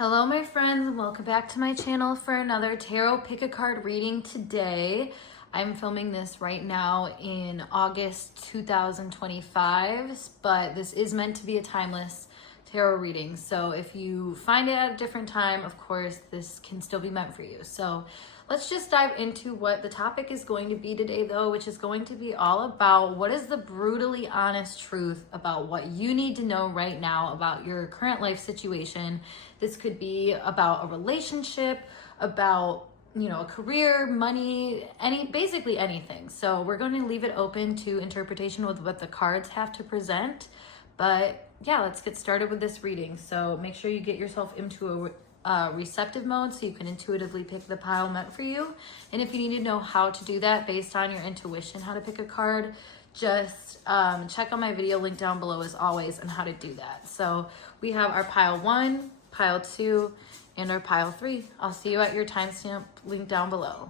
Hello my friends, and welcome back to my channel for another tarot pick a card reading today. I'm filming this right now in August 2025, but this is meant to be a timeless tarot reading. So if you find it at a different time, of course, this can still be meant for you. So let's just dive into what the topic is going to be today though, which is going to be all about what is the brutally honest truth about what you need to know right now about your current life situation. This could be about a relationship, about a career, money, basically anything. So we're going to leave it open to interpretation with what the cards have to present. But yeah, let's get started with this reading. So make sure you get yourself into a receptive mode so you can intuitively pick the pile meant for you. And if you need to know how to do that based on your intuition, how to pick a card, just check out my video link down below as always on how to do that. So we have our pile 1, pile 2, and our pile 3. I'll see you at your timestamp link down below.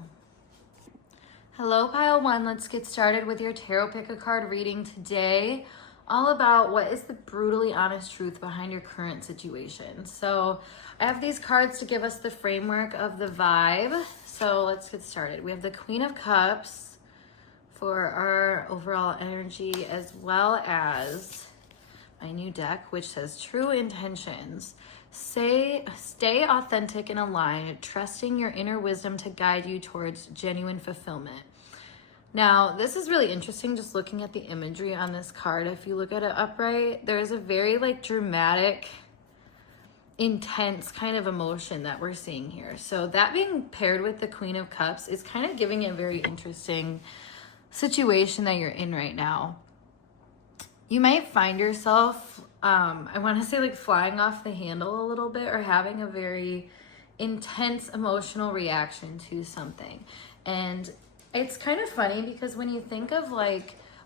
Hello pile 1, let's get started with your tarot pick a card reading today. All about what is the brutally honest truth behind your current situation. So I have these cards to give us the framework of the vibe. So let's get started. We have the Queen of Cups for our overall energy, as well as my new deck, which says True Intentions. Stay authentic and aligned, trusting your inner wisdom to guide you towards genuine fulfillment. Now, this is really interesting just looking at the imagery on this card. If you look at it upright, there's a very dramatic, intense kind of emotion that we're seeing here. So that being paired with the Queen of Cups is kind of giving a very interesting situation that you're in right now. You might find yourself, I want to say flying off the handle a little bit, or having a very intense emotional reaction to something. And it's kind of funny because when you think of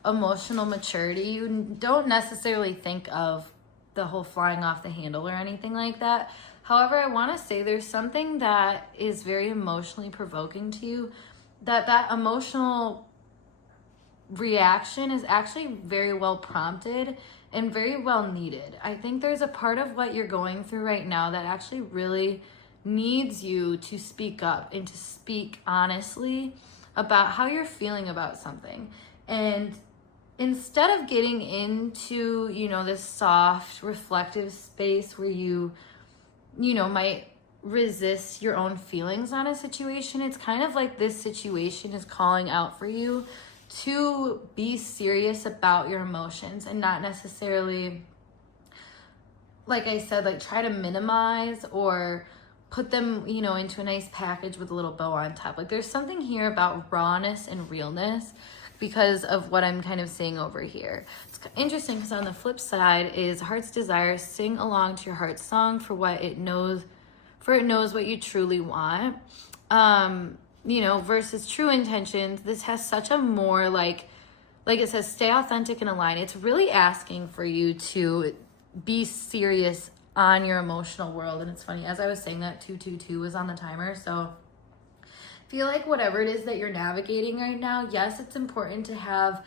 emotional maturity, you don't necessarily think of the whole flying off the handle or anything like that. However, I want to say there's something that is very emotionally provoking to you, that emotional reaction is actually very well prompted and very well needed. I think there's a part of what you're going through right now that actually really needs you to speak up and to speak honestly about how you're feeling about something. And instead of getting into, this soft, reflective space where you might resist your own feelings on a situation, it's kind of like this situation is calling out for you to be serious about your emotions and not necessarily, like I said, try to minimize or put them, into a nice package with a little bow on top. There's something here about rawness and realness because of what I'm kind of seeing over here. It's interesting because on the flip side is Heart's Desire. Sing along to your heart's song for it knows what you truly want. Versus True Intentions. This has such a more like it says, stay authentic and aligned. It's really asking for you to be serious on your emotional world. And it's funny, as I was saying that, 222 was on the timer. So I feel like whatever it is that you're navigating right now, yes, it's important to have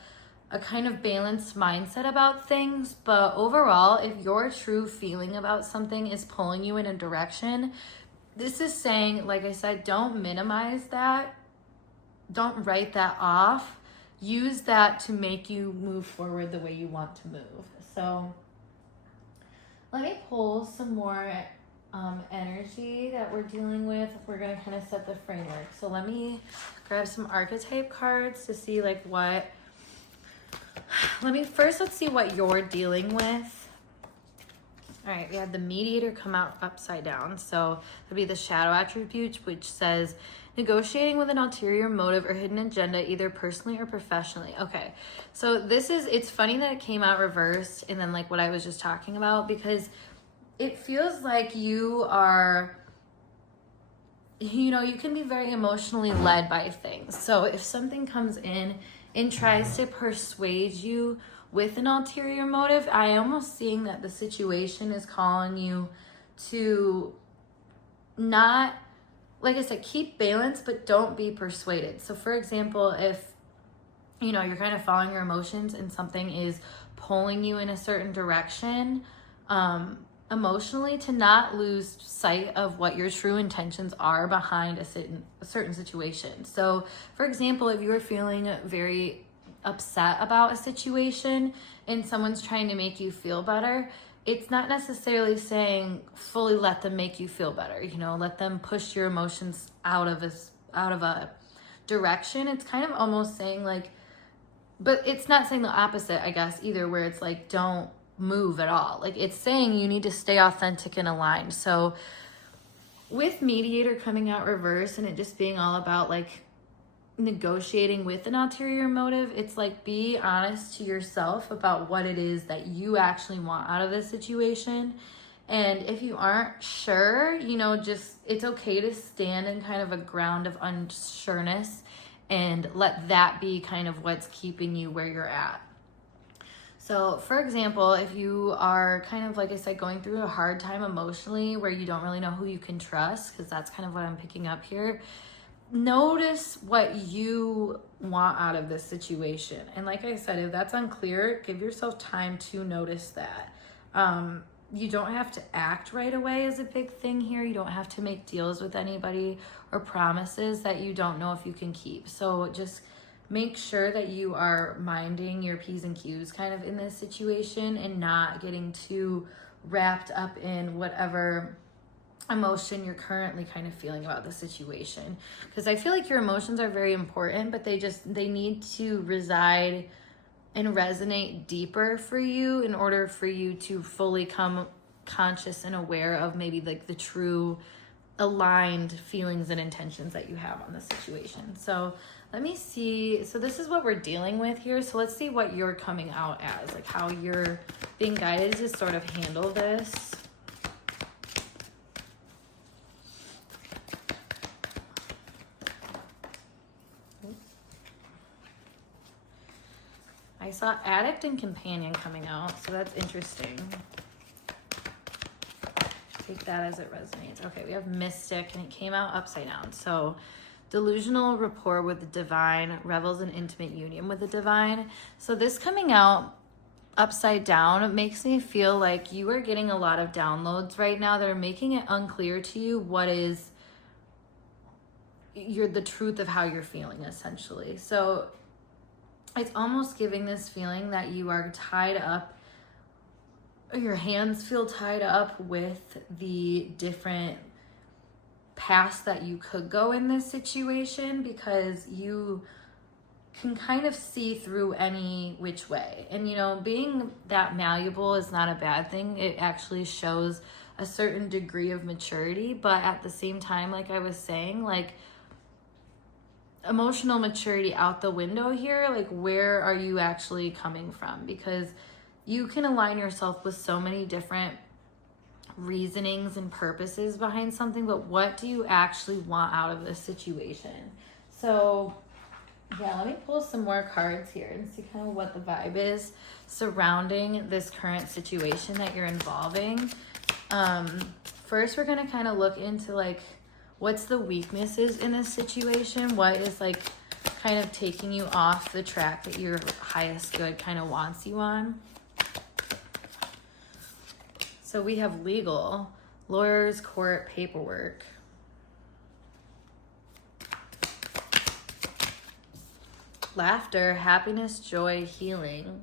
a kind of balanced mindset about things, but overall, if your true feeling about something is pulling you in a direction, this is saying, like I said, don't minimize that. Don't write that off. Use that to make you move forward the way you want to move. So let me pull some more energy that we're dealing with. We're going to kind of set the framework. So let me grab some archetype cards to see let's see what you're dealing with. All right, we had the Mediator come out upside down. So it'll be the shadow attribute, which says negotiating with an ulterior motive or hidden agenda, either personally or professionally. Okay, so it's funny that it came out reversed and then what I was just talking about, because it feels like you are, you can be very emotionally led by things. So if something comes in and tries to persuade you with an ulterior motive, I am almost seeing that the situation is calling you to not, like I said, keep balance, but don't be persuaded. So for example, if you're kind of following your emotions and something is pulling you in a certain direction, emotionally, to not lose sight of what your true intentions are behind a certain situation. So, for example, if you are feeling very upset about a situation and someone's trying to make you feel better, it's not necessarily saying fully let them make you feel better, let them push your emotions out of a direction. It's kind of almost saying like, but it's not saying the opposite, I guess, either, where it's like, don't move at all. Like, it's saying you need to stay authentic and aligned. So with mediator coming out reverse and it just being all about like negotiating with an ulterior motive, it's like, be honest to yourself about what it is that you actually want out of this situation. And if you aren't sure, just, it's okay to stand in kind of a ground of unsureness and let that be kind of what's keeping you where you're at. So, for example, if you are kind of, like I said, going through a hard time emotionally where you don't really know who you can trust, because that's kind of what I'm picking up here, notice what you want out of this situation. And like I said, if that's unclear, give yourself time to notice that. You don't have to act right away is a big thing here. You don't have to make deals with anybody or promises that you don't know if you can keep. So just make sure that you are minding your P's and Q's kind of in this situation and not getting too wrapped up in whatever emotion you're currently kind of feeling about the situation. Because I feel like your emotions are very important, but they need to reside and resonate deeper for you in order for you to fully come conscious and aware of maybe like the true aligned feelings and intentions that you have on the situation. So let me see. So this is what we're dealing with here. So let's see what you're coming out as, like how you're being guided to sort of handle this. I saw addict and companion coming out, so that's interesting. Take that as it resonates. Okay, we have mystic, and it came out upside down. So delusional rapport with the divine, revels in intimate union with the divine. So this coming out upside down makes me feel like you are getting a lot of downloads right now that are making it unclear to you what is the truth of how you're feeling, essentially. So it's almost giving this feeling that you are tied up, or your hands feel tied up with the different paths that you could go in this situation, because you can kind of see through any which way. And being that malleable is not a bad thing. It actually shows a certain degree of maturity, but at the same time, like I was saying, like, emotional maturity out the window here. Like, where are you actually coming from? Because you can align yourself with so many different reasonings and purposes behind something, but what do you actually want out of this situation? So yeah, let me pull some more cards here and see kind of what the vibe is surrounding this current situation that you're involving. First, we're going to kind of look into like, what's the weaknesses in this situation? What is like kind of taking you off the track that your highest good kind of wants you on? So we have legal, lawyers, court, paperwork. Laughter, happiness, joy, healing.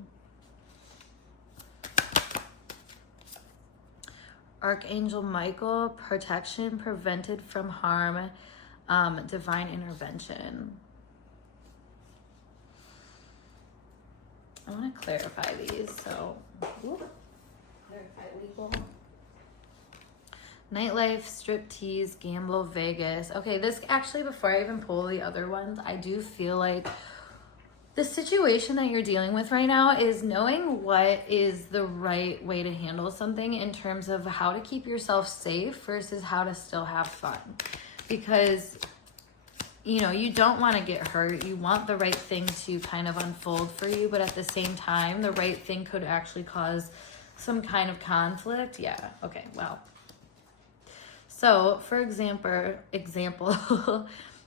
Archangel Michael, protection, prevented from harm, divine intervention. I want to clarify these. So, clarify legal. Nightlife, striptease, gamble, Vegas. Okay, this actually, before I even pull the other ones, I do feel like the situation that you're dealing with right now is knowing what is the right way to handle something in terms of how to keep yourself safe versus how to still have fun. Because, you don't want to get hurt. You want the right thing to kind of unfold for you, but at the same time, the right thing could actually cause some kind of conflict. Yeah, okay, well. So, for example,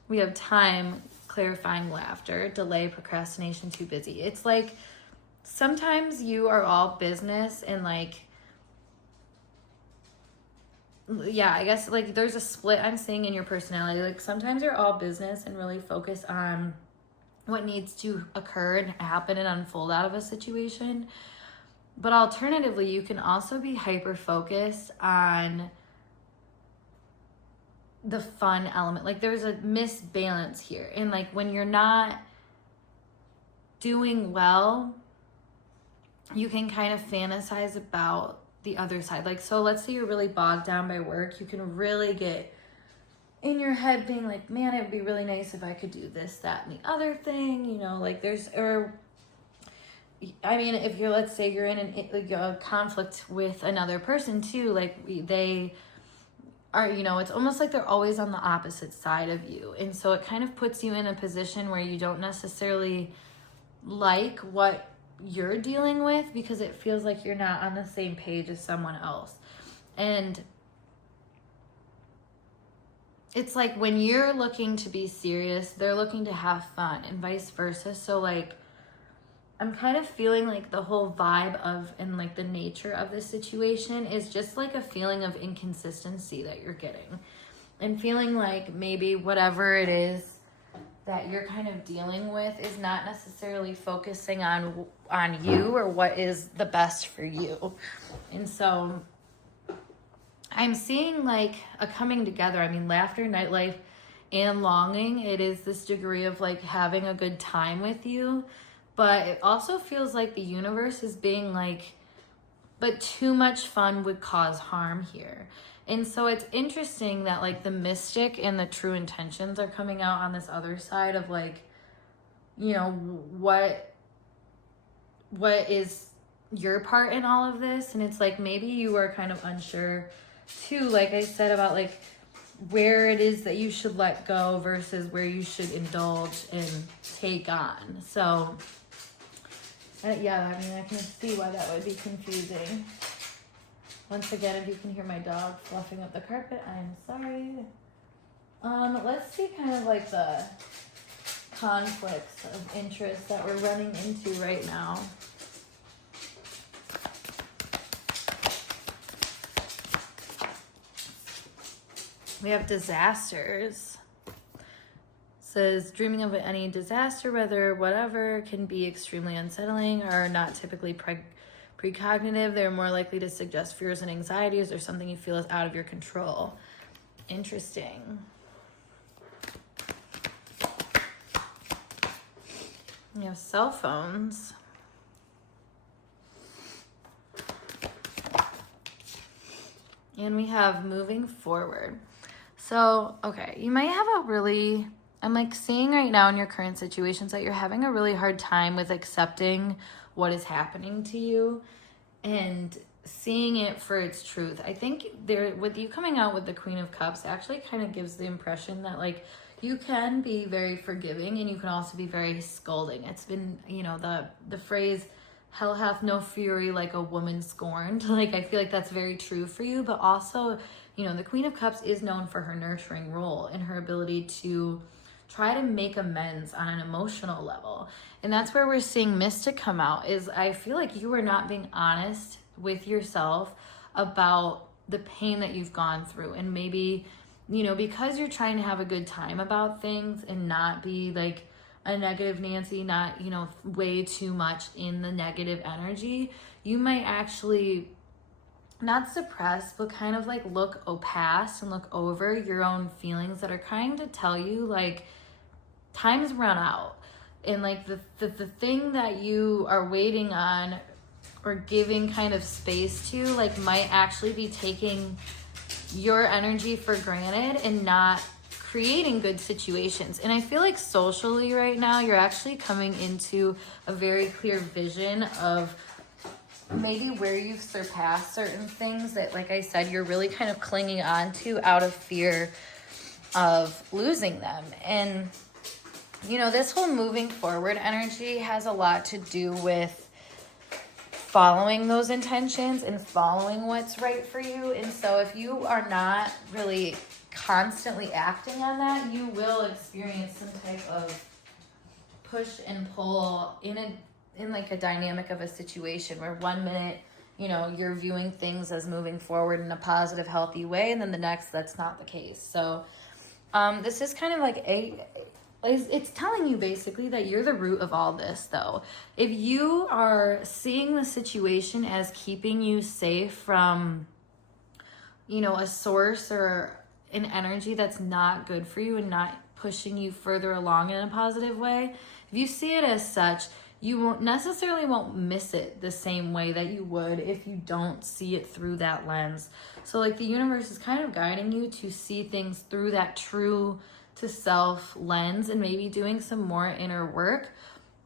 we have time, clarifying, laughter, delay, procrastination, too busy. It's like sometimes you are all business and like yeah, I guess like there's a split I'm seeing in your personality. Like sometimes you're all business and really focus on what needs to occur and happen and unfold out of a situation. But alternatively, you can also be hyper focused on the fun element. Like there's a misbalance here. And like when you're not doing well, you can kind of fantasize about the other side. Like, so let's say you're really bogged down by work. You can really get in your head being like, man, it would be really nice if I could do this, that, and the other thing, you know, like there's, or I mean, if you're, let's say you're in a conflict with another person too, like they are, you know, it's almost like they're always on the opposite side of you. And so it kind of puts you in a position where you don't necessarily like what you're dealing with because it feels like you're not on the same page as someone else. And it's like when you're looking to be serious, they're looking to have fun and vice versa. So like, I'm kind of feeling like the whole vibe of and like the nature of this situation is just like a feeling of inconsistency that you're getting and feeling like maybe whatever it is that you're kind of dealing with is not necessarily focusing on you or what is the best for you. And so I'm seeing like a coming together. I mean, laughter, nightlife, and longing. It is this degree of like having a good time with you. But it also feels like the universe is being like, but too much fun would cause harm here. And so it's interesting that like the mystic and the true intentions are coming out on this other side of like, you know, what is your part in all of this? And it's like maybe you are kind of unsure too, like I said, about like where it is that you should let go versus where you should indulge and take on. So yeah, I mean, I can see why that would be confusing. Once again, if you can hear my dog fluffing up the carpet, I'm sorry. Let's see kind of like the conflicts of interest that we're running into right now. We have disasters. Says dreaming of any disaster, whether whatever, can be extremely unsettling or not typically precognitive. They're more likely to suggest fears and anxieties or something you feel is out of your control. Interesting. We have cell phones. And we have moving forward. So, okay, you might have a really, I'm like seeing right now in your current situations that you're having a really hard time with accepting what is happening to you and seeing it for its truth. I think there, with you coming out with the Queen of Cups, actually kind of gives the impression that like you can be very forgiving and you can also be very scolding. It's been, you know, the phrase, hell hath no fury like a woman scorned. Like, I feel like that's very true for you, but also, you know, the Queen of Cups is known for her nurturing role and her ability to try to make amends on an emotional level. And that's where we're seeing Mystic come out, is I feel like you are not being honest with yourself about the pain that you've gone through. And maybe, you know, because you're trying to have a good time about things and not be like a negative Nancy, not, you know, way too much in the negative energy, you might actually not suppress, but kind of like look past and look over your own feelings that are trying to tell you like time's run out. And like the thing that you are waiting on or giving kind of space to like might actually be taking your energy for granted and not creating good situations. And I feel like socially right now, you're actually coming into a very clear vision of maybe where you've surpassed certain things that, like I said, you're really kind of clinging on to out of fear of losing them. And, you know, this whole moving forward energy has a lot to do with following those intentions and following what's right for you. And so if you are not really constantly acting on that, you will experience some type of push and pull in like a dynamic of a situation where 1 minute you know, you're viewing things as moving forward in a positive, healthy way, and then the next, that's not the case. So this is kind of like it's telling you basically that you're the root of all this, though. If you are seeing the situation as keeping you safe from, you know, a source or an energy that's not good for you and not pushing you further along in a positive way, if you see it as such, you won't miss it the same way that you would if you don't see it through that lens. So like the universe is kind of guiding you to see things through that true to self lens, and maybe doing some more inner work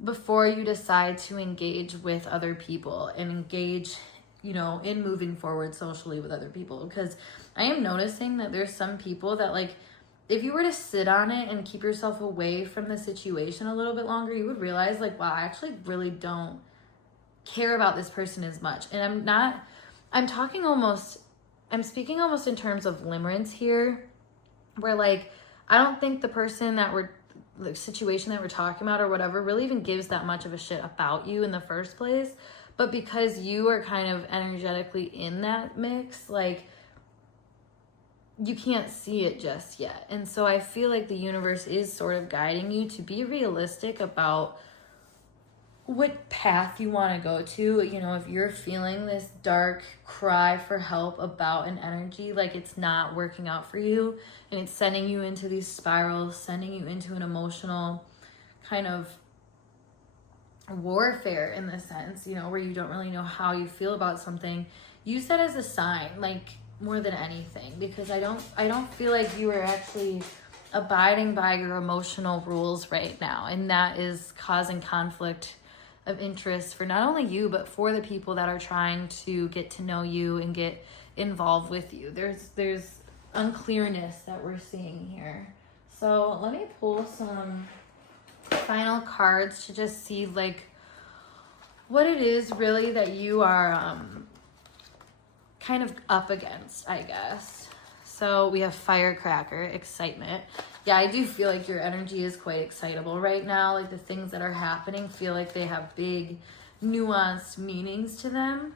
before you decide to engage with other people and engage, you know, in moving forward socially with other people. Because I am noticing that there's some people that, like, if you were to sit on it and keep yourself away from the situation a little bit longer, you would realize, like, wow, I actually really don't care about this person as much. And I'm speaking almost in terms of limerence here, where, like, I don't think the situation that we're talking about or whatever really even gives that much of a shit about you in the first place. But because you are kind of energetically in that mix, like, you can't see it just yet. And so I feel like the universe is sort of guiding you to be realistic about what path you want to go to. You know, if you're feeling this dark cry for help about an energy, like it's not working out for you and it's sending you into these spirals, sending you into an emotional kind of warfare in the sense, you know, where you don't really know how you feel about something, use that as a sign, like, more than anything, because I don't feel like you are actually abiding by your emotional rules right now, and that is causing conflict of interest for not only you but for the people that are trying to get to know you and get involved with you. There's unclearness that we're seeing here. So let me pull some final cards to just see, like, what it is really that you are kind of up against, I guess. So we have firecracker, excitement. Yeah, I do feel like your energy is quite excitable right now. Like, the things that are happening feel like they have big, nuanced meanings to them.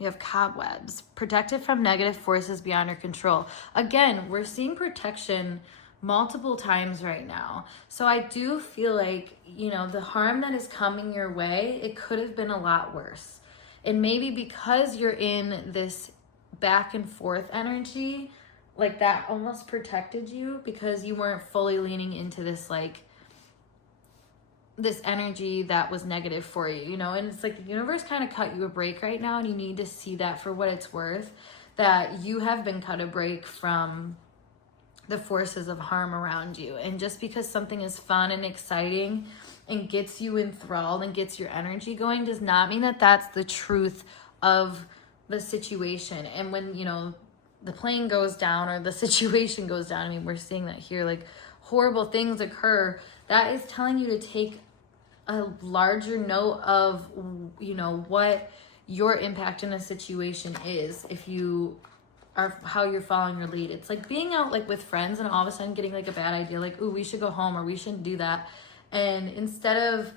We have cobwebs, protected from negative forces beyond your control. Again, we're seeing protection multiple times right now. So I do feel like, you know, the harm that is coming your way, it could have been a lot worse. And maybe because you're in this back and forth energy, like, that almost protected you because you weren't fully leaning into this, like, this energy that was negative for you, you know? And it's like the universe kind of cut you a break right now, and you need to see that for what it's worth, that you have been cut a break from the forces of harm around you. And just because something is fun and exciting and gets you enthralled and gets your energy going does not mean that that's the truth of the situation. And when, you know, the plane goes down or the situation goes down, I mean, we're seeing that here, like, horrible things occur, that is telling you to take a larger note of, you know, what your impact in a situation is if you are, how you're following your lead. It's like being out, like, with friends and all of a sudden getting, like, a bad idea, like, ooh, we should go home or we shouldn't do that. And instead of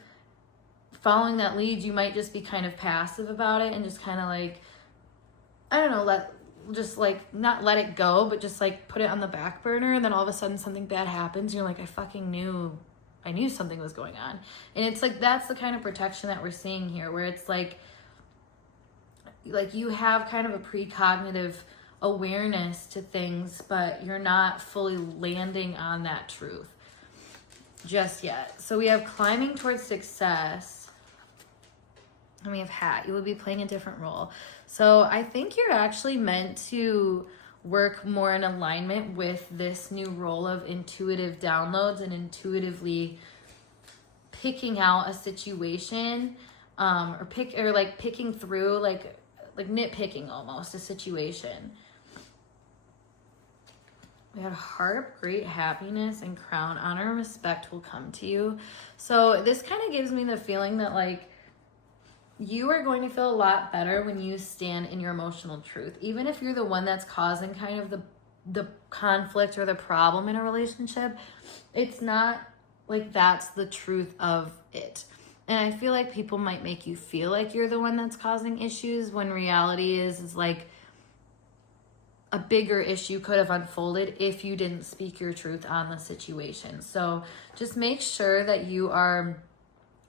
following that lead, you might just be kind of passive about it and just kind of, like, I don't know, not let it go, but just, like, put it on the back burner. And then all of a sudden something bad happens. And you're like, I knew something was going on. And it's like, that's the kind of protection that we're seeing here, where it's like you have kind of a precognitive awareness to things, but you're not fully landing on that truth just yet. So we have climbing towards success. And we have hat. You will be playing a different role. So I think you're actually meant to work more in alignment with this new role of intuitive downloads and intuitively picking out a situation, picking through, like nitpicking almost a situation. We have heart, great happiness, and crown. Honor and respect will come to you. So this kind of gives me the feeling that, like, you are going to feel a lot better when you stand in your emotional truth. Even if you're the one that's causing kind of the conflict or the problem in a relationship, it's not like that's the truth of it. And I feel like people might make you feel like you're the one that's causing issues, when reality is like a bigger issue could have unfolded if you didn't speak your truth on the situation. So just make sure that you are,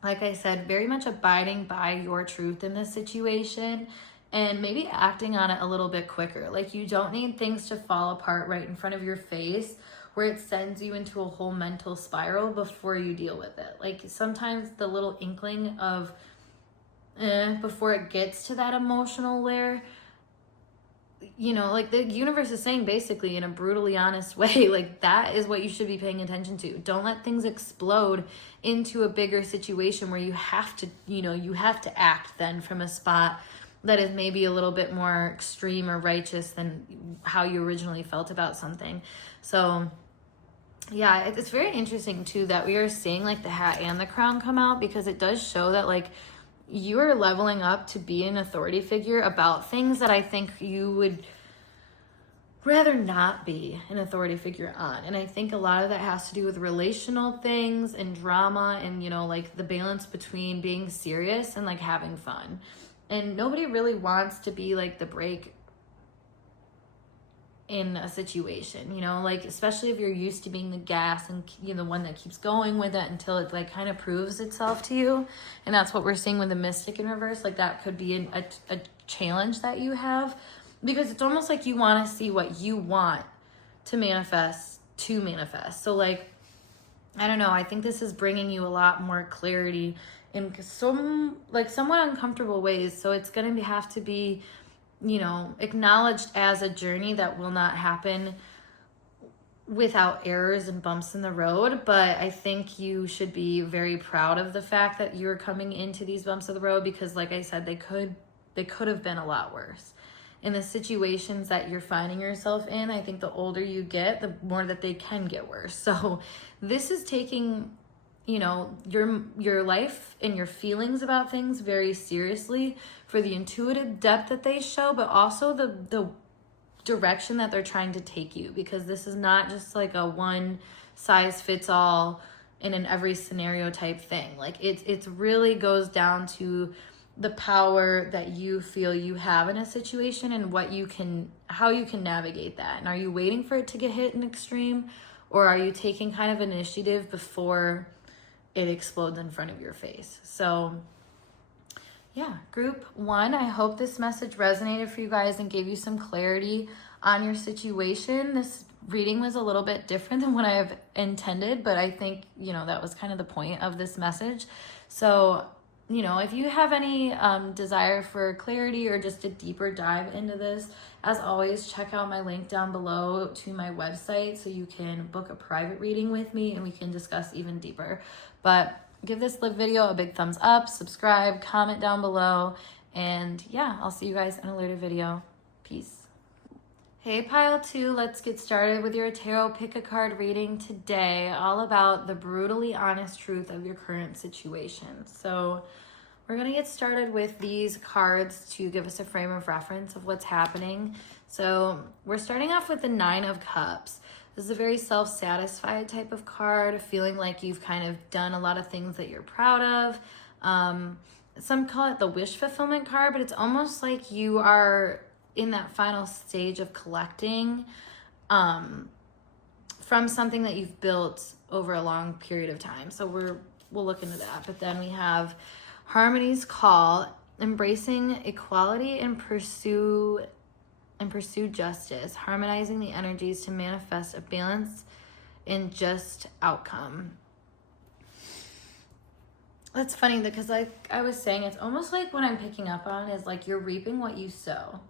like I said, very much abiding by your truth in this situation, and maybe acting on it a little bit quicker. Like, you don't need things to fall apart right in front of your face where it sends you into a whole mental spiral before you deal with it. Like, sometimes the little inkling of before it gets to that emotional layer, you know, like the universe is saying basically in a brutally honest way, like that is what you should be paying attention to. Don't let things explode into a bigger situation where you have to, you know, you have to act then from a spot that is maybe a little bit more extreme or righteous than how you originally felt about something. So yeah, it's very interesting too that we are seeing like the hat and the crown come out, because it does show that like you are leveling up to be an authority figure about things that I think you would rather not be an authority figure on. And I think a lot of that has to do with relational things and drama and, you know, like the balance between being serious and like having fun. And nobody really wants to be like the break in a situation, you know, like especially if you're used to being the gas and you're the one that keeps going with it until it like kind of proves itself to you. And that's what we're seeing with the Mystic in reverse. Like that could be a challenge that you have, because it's almost like you want to see what you want to manifest. So like, I don't know, I think this is bringing you a lot more clarity in some like somewhat uncomfortable ways. So it's going to have to be, you know, acknowledged as a journey that will not happen without errors and bumps in the road. But I think you should be very proud of the fact that you're coming into these bumps of the road, because like I said, they could have been a lot worse. In the situations that you're finding yourself in, I think the older you get, the more that they can get worse. So this is taking, you know, your life and your feelings about things very seriously for the intuitive depth that they show, but also the direction that they're trying to take you, because this is not just like a one size fits all in an every scenario type thing. Like it really goes down to the power that you feel you have in a situation and how you can navigate that. And are you waiting for it to get hit in extreme, or are you taking kind of initiative before it explodes in front of your face? So yeah, group 1, I hope this message resonated for you guys and gave you some clarity on your situation. This reading was a little bit different than what I have intended, but I think, you know, that was kind of the point of this message. So, you know, if you have any desire for clarity or just a deeper dive into this, as always, check out my link down below to my website so you can book a private reading with me and we can discuss even deeper. But give this video a big thumbs up, subscribe, comment down below, and yeah, I'll see you guys in a later video. Peace. Hey Pile 2, let's get started with your tarot pick a card reading today, all about the brutally honest truth of your current situation. So we're going to get started with these cards to give us a frame of reference of what's happening. So we're starting off with the 9 of Cups. This is a very self-satisfied type of card, feeling like you've kind of done a lot of things that you're proud of. Some call it the wish fulfillment card, but it's almost like you are in that final stage of collecting from something that you've built over a long period of time. So we'll look into that. But then we have Harmony's Call, embracing equality and pursue justice, harmonizing the energies to manifest a balanced and just outcome. That's funny because like I was saying, it's almost like what I'm picking up on is like you're reaping what you sow.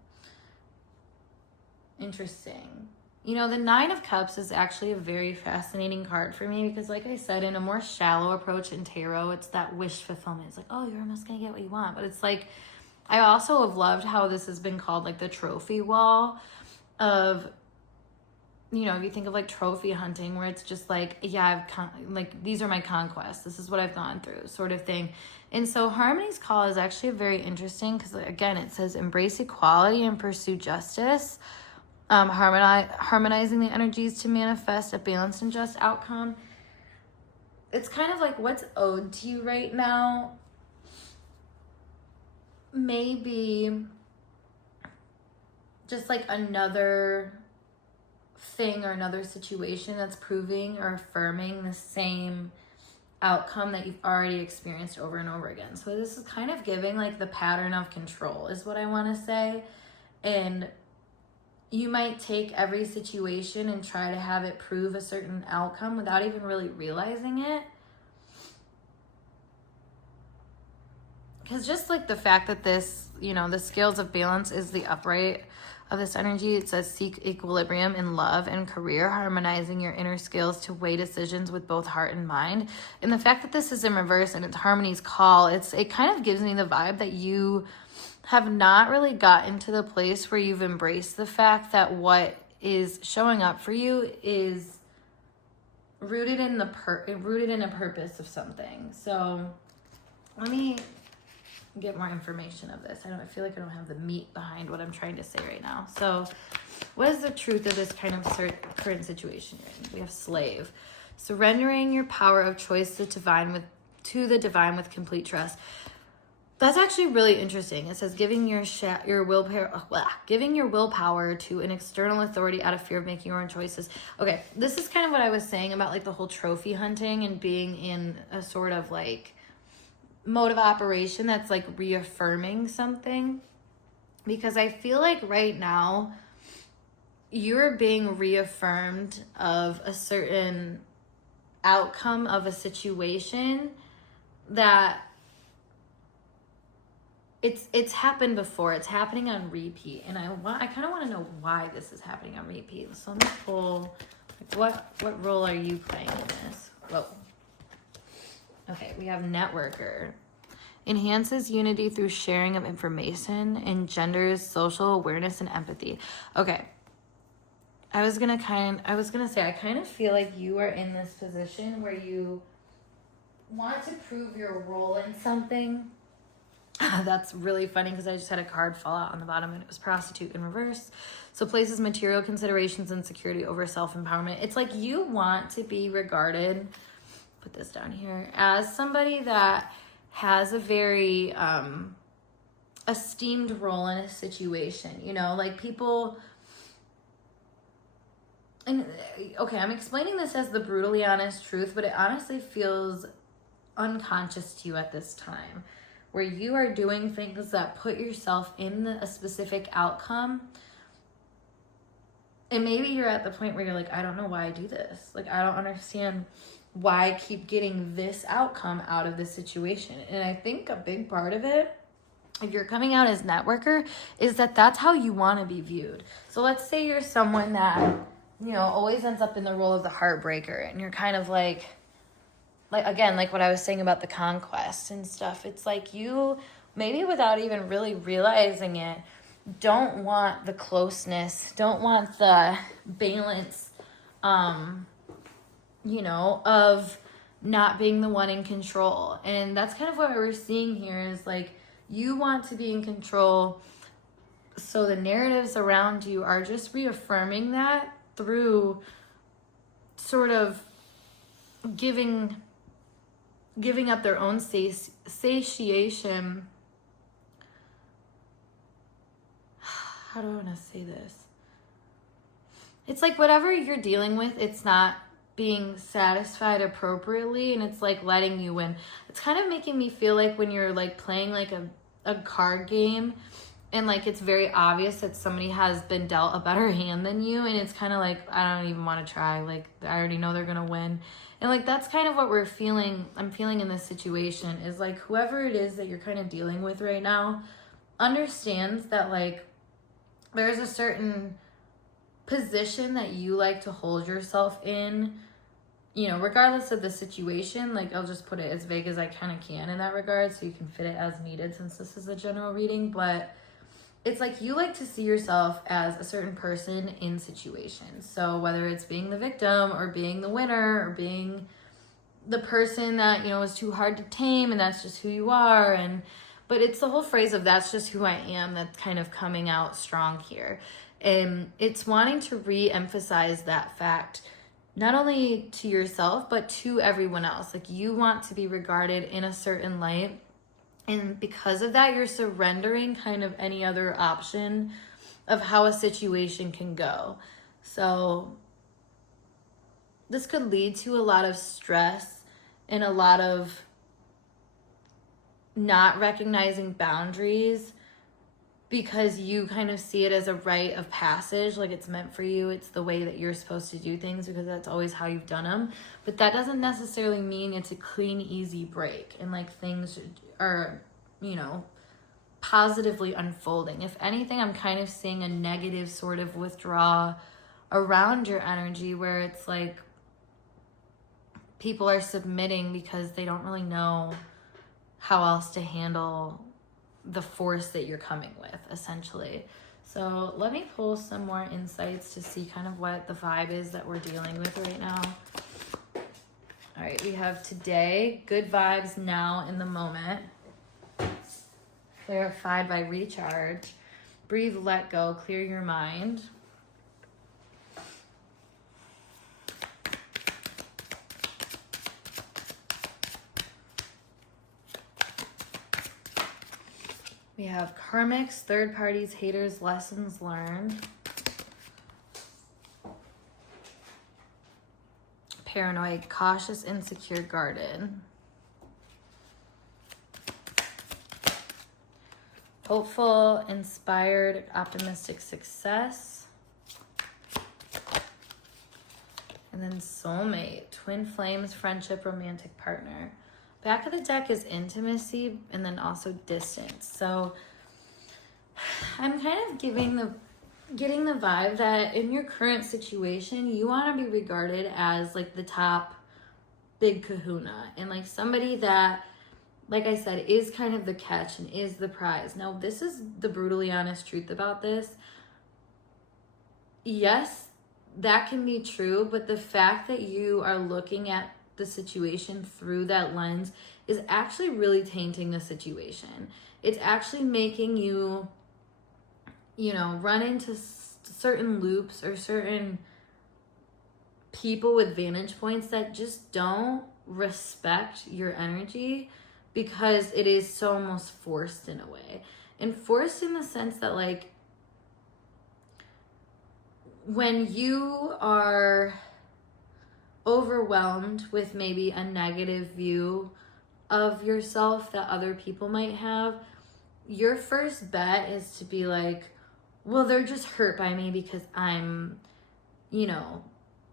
Interesting. You know, the 9 of Cups is actually a very fascinating card for me because like I said, in a more shallow approach in tarot, it's that wish fulfillment. It's like, oh, you're almost going to get what you want. But it's like, I also have loved how this has been called like the trophy wall of, you know, if you think of like trophy hunting where it's just like, yeah, like these are my conquests. This is what I've gone through sort of thing. And so Harmony's Call is actually very interesting because again, it says embrace equality and pursue justice. Harmonizing the energies to manifest a balanced and just outcome. It's kind of like what's owed to you right now maybe just like another thing or another situation that's proving or affirming the same outcome that you've already experienced over and over again. So this is kind of giving like the pattern of control is what I want to say. And you might take every situation and try to have it prove a certain outcome without even really realizing it. Because just like the fact that this, you know, the scales of balance is the upright of this energy, it says seek equilibrium in love and career, harmonizing your inner scales to weigh decisions with both heart and mind. And the fact that this is in reverse and it's harmony's call, it kind of gives me the vibe that you have not really gotten to the place where you've embraced the fact that what is showing up for you is rooted in a purpose of something. So let me get more information of this. I feel like I don't have the meat behind what I'm trying to say right now. So what is the truth of this kind of current situation you're in? We have slave. Surrendering your power of choice to the divine with complete trust. That's actually really interesting. It says giving your willpower to an external authority out of fear of making your own choices. Okay, this is kind of what I was saying about like the whole trophy hunting and being in a sort of like mode of operation that's like reaffirming something. Because I feel like right now you're being reaffirmed of a certain outcome of a situation that it's happened before. It's happening on repeat. And I kind of want to know why this is happening on repeat. So let me pull, like, what role are you playing in this? Whoa. Okay, we have networker. Enhances unity through sharing of information, engenders social awareness and empathy. Okay. I was gonna say, I kind of feel like you are in this position where you want to prove your role in something. That's really funny because I just had a card fall out on the bottom and it was prostitute in reverse. So places material considerations and security over self-empowerment. It's like you want to be regarded, put this down here, as somebody that has a very esteemed role in a situation. You know, like people... And okay, I'm explaining this as the brutally honest truth, but it honestly feels unconscious to you at this time, where you are doing things that put yourself in a specific outcome. And maybe you're at the point where you're like, I don't know why I do this. Like, I don't understand why I keep getting this outcome out of this situation. And I think a big part of it, if you're coming out as networker, is that that's how you want to be viewed. So let's say you're someone that, you know, always ends up in the role of the heartbreaker, and you're kind of like again, like what I was saying about the conquest and stuff. It's like you, maybe without even really realizing it, don't want the closeness, don't want the balance, you know, of not being the one in control. And that's kind of what we're seeing here is like, you want to be in control. So the narratives around you are just reaffirming that through sort of giving up their own satiation. How do I want to say this? It's like whatever you're dealing with, it's not being satisfied appropriately, and it's like letting you win. It's kind of making me feel like when you're like playing like a card game, and like it's very obvious that somebody has been dealt a better hand than you, and it's kind of like, I don't even want to try, like I already know they're gonna win. And like that's kind of what I'm feeling in this situation, is like whoever it is that you're kind of dealing with right now understands that like there's a certain position that you like to hold yourself in, you know, regardless of the situation. Like I'll just put it as vague as I kind of can in that regard so you can fit it as needed, since this is a general reading. But it's like you like to see yourself as a certain person in situations. So whether it's being the victim or being the winner or being the person that, you know, is too hard to tame and that's just who you are. But it's the whole phrase of that's just who I am that's kind of coming out strong here. And it's wanting to re-emphasize that fact, not only to yourself, but to everyone else. Like you want to be regarded in a certain light. And because of that, you're surrendering kind of any other option of how a situation can go. So this could lead to a lot of stress and a lot of not recognizing boundaries because you kind of see it as a rite of passage, like it's meant for you. It's the way that you're supposed to do things because that's always how you've done them. But that doesn't necessarily mean it's a clean, easy break and like things are, you know, positively unfolding. If anything, I'm kind of seeing a negative sort of withdrawal around your energy where it's like people are submitting because they don't really know how else to handle the force that you're coming with, essentially. So let me pull some more insights to see kind of what the vibe is that we're dealing with right now. All right, we have today, good vibes now in the moment. Clarified by recharge. Breathe, let go, clear your mind. We have karmics, third parties, haters, lessons learned. Paranoid, cautious, insecure, guarded. Hopeful, inspired, optimistic, success. And then soulmate, twin flames, friendship, romantic partner. Back of the deck is intimacy and then also distance. So I'm kind of getting the vibe that in your current situation, you want to be regarded as like the top big kahuna and like somebody that, like I said, is kind of the catch and is the prize. Now, this is the brutally honest truth about this. Yes, that can be true, but the fact that you are looking at the situation through that lens is actually really tainting the situation. It's actually making you, you know, run into certain loops or certain people with vantage points that just don't respect your energy because it is so almost forced in a way. And forced in the sense that, like, when you are overwhelmed with maybe a negative view of yourself that other people might have, your first bet is to be like, well, they're just hurt by me because I'm, you know,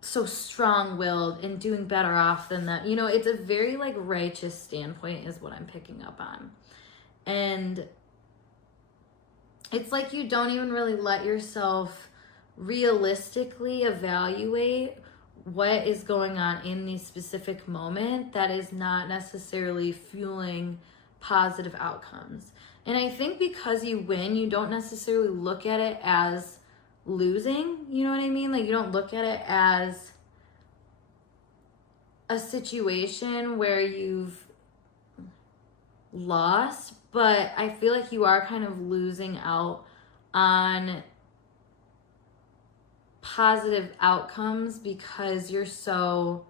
so strong-willed and doing better off than them. You know, it's a very like righteous standpoint is what I'm picking up on. And it's like you don't even really let yourself realistically evaluate what is going on in the specific moment that is not necessarily fueling positive outcomes. And I think because you win, you don't necessarily look at it as losing, you know what I mean? Like, you don't look at it as a situation where you've lost, but I feel like you are kind of losing out on positive outcomes because you're so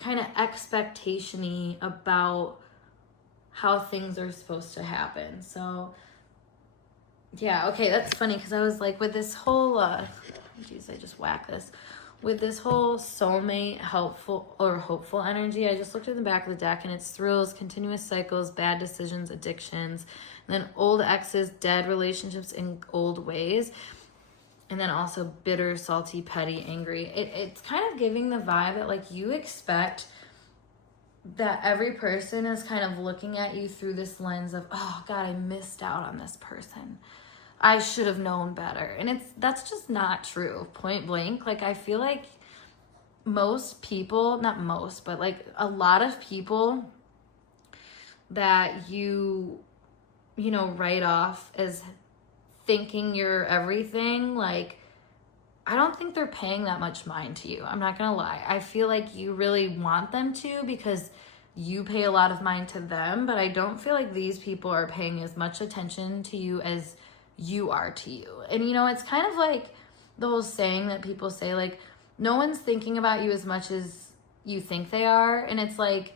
kind of expectation-y about how things are supposed to happen. So yeah, okay, that's funny because I was like, with this whole geez, I just whacked this. With this whole soulmate, helpful or hopeful energy, I just looked at the back of the deck and it's thrills, continuous cycles, bad decisions, addictions, and then old exes, dead relationships in old ways, and then also bitter, salty, petty, angry. It's kind of giving the vibe that like you expect that every person is kind of looking at you through this lens of, oh God, I missed out on this person. I should have known better. And that's just not true, point blank. Like, I feel like most people, not most, but like a lot of people that you know, write off as thinking you're everything, like, I don't think they're paying that much mind to you. I'm not gonna lie. I feel like you really want them to because you pay a lot of mind to them, but I don't feel like these people are paying as much attention to you as you are to you. And you know, it's kind of like the whole saying that people say, like, no one's thinking about you as much as you think they are. And it's like,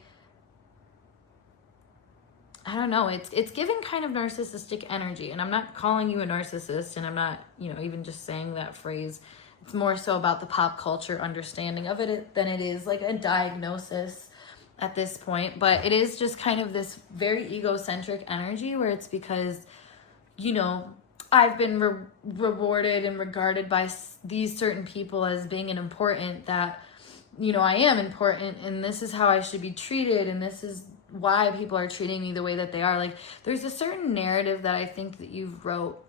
I don't know, it's giving kind of narcissistic energy. And I'm not calling you a narcissist, and I'm not, even just saying that phrase. It's more so about the pop culture understanding of it than it is like a diagnosis at this point. But it is just kind of this very egocentric energy where it's because, I've been rewarded and regarded by these certain people as being important, that, I am important, and this is how I should be treated, and this is why people are treating me the way that they are. Like, there's a certain narrative that I think that you've wrote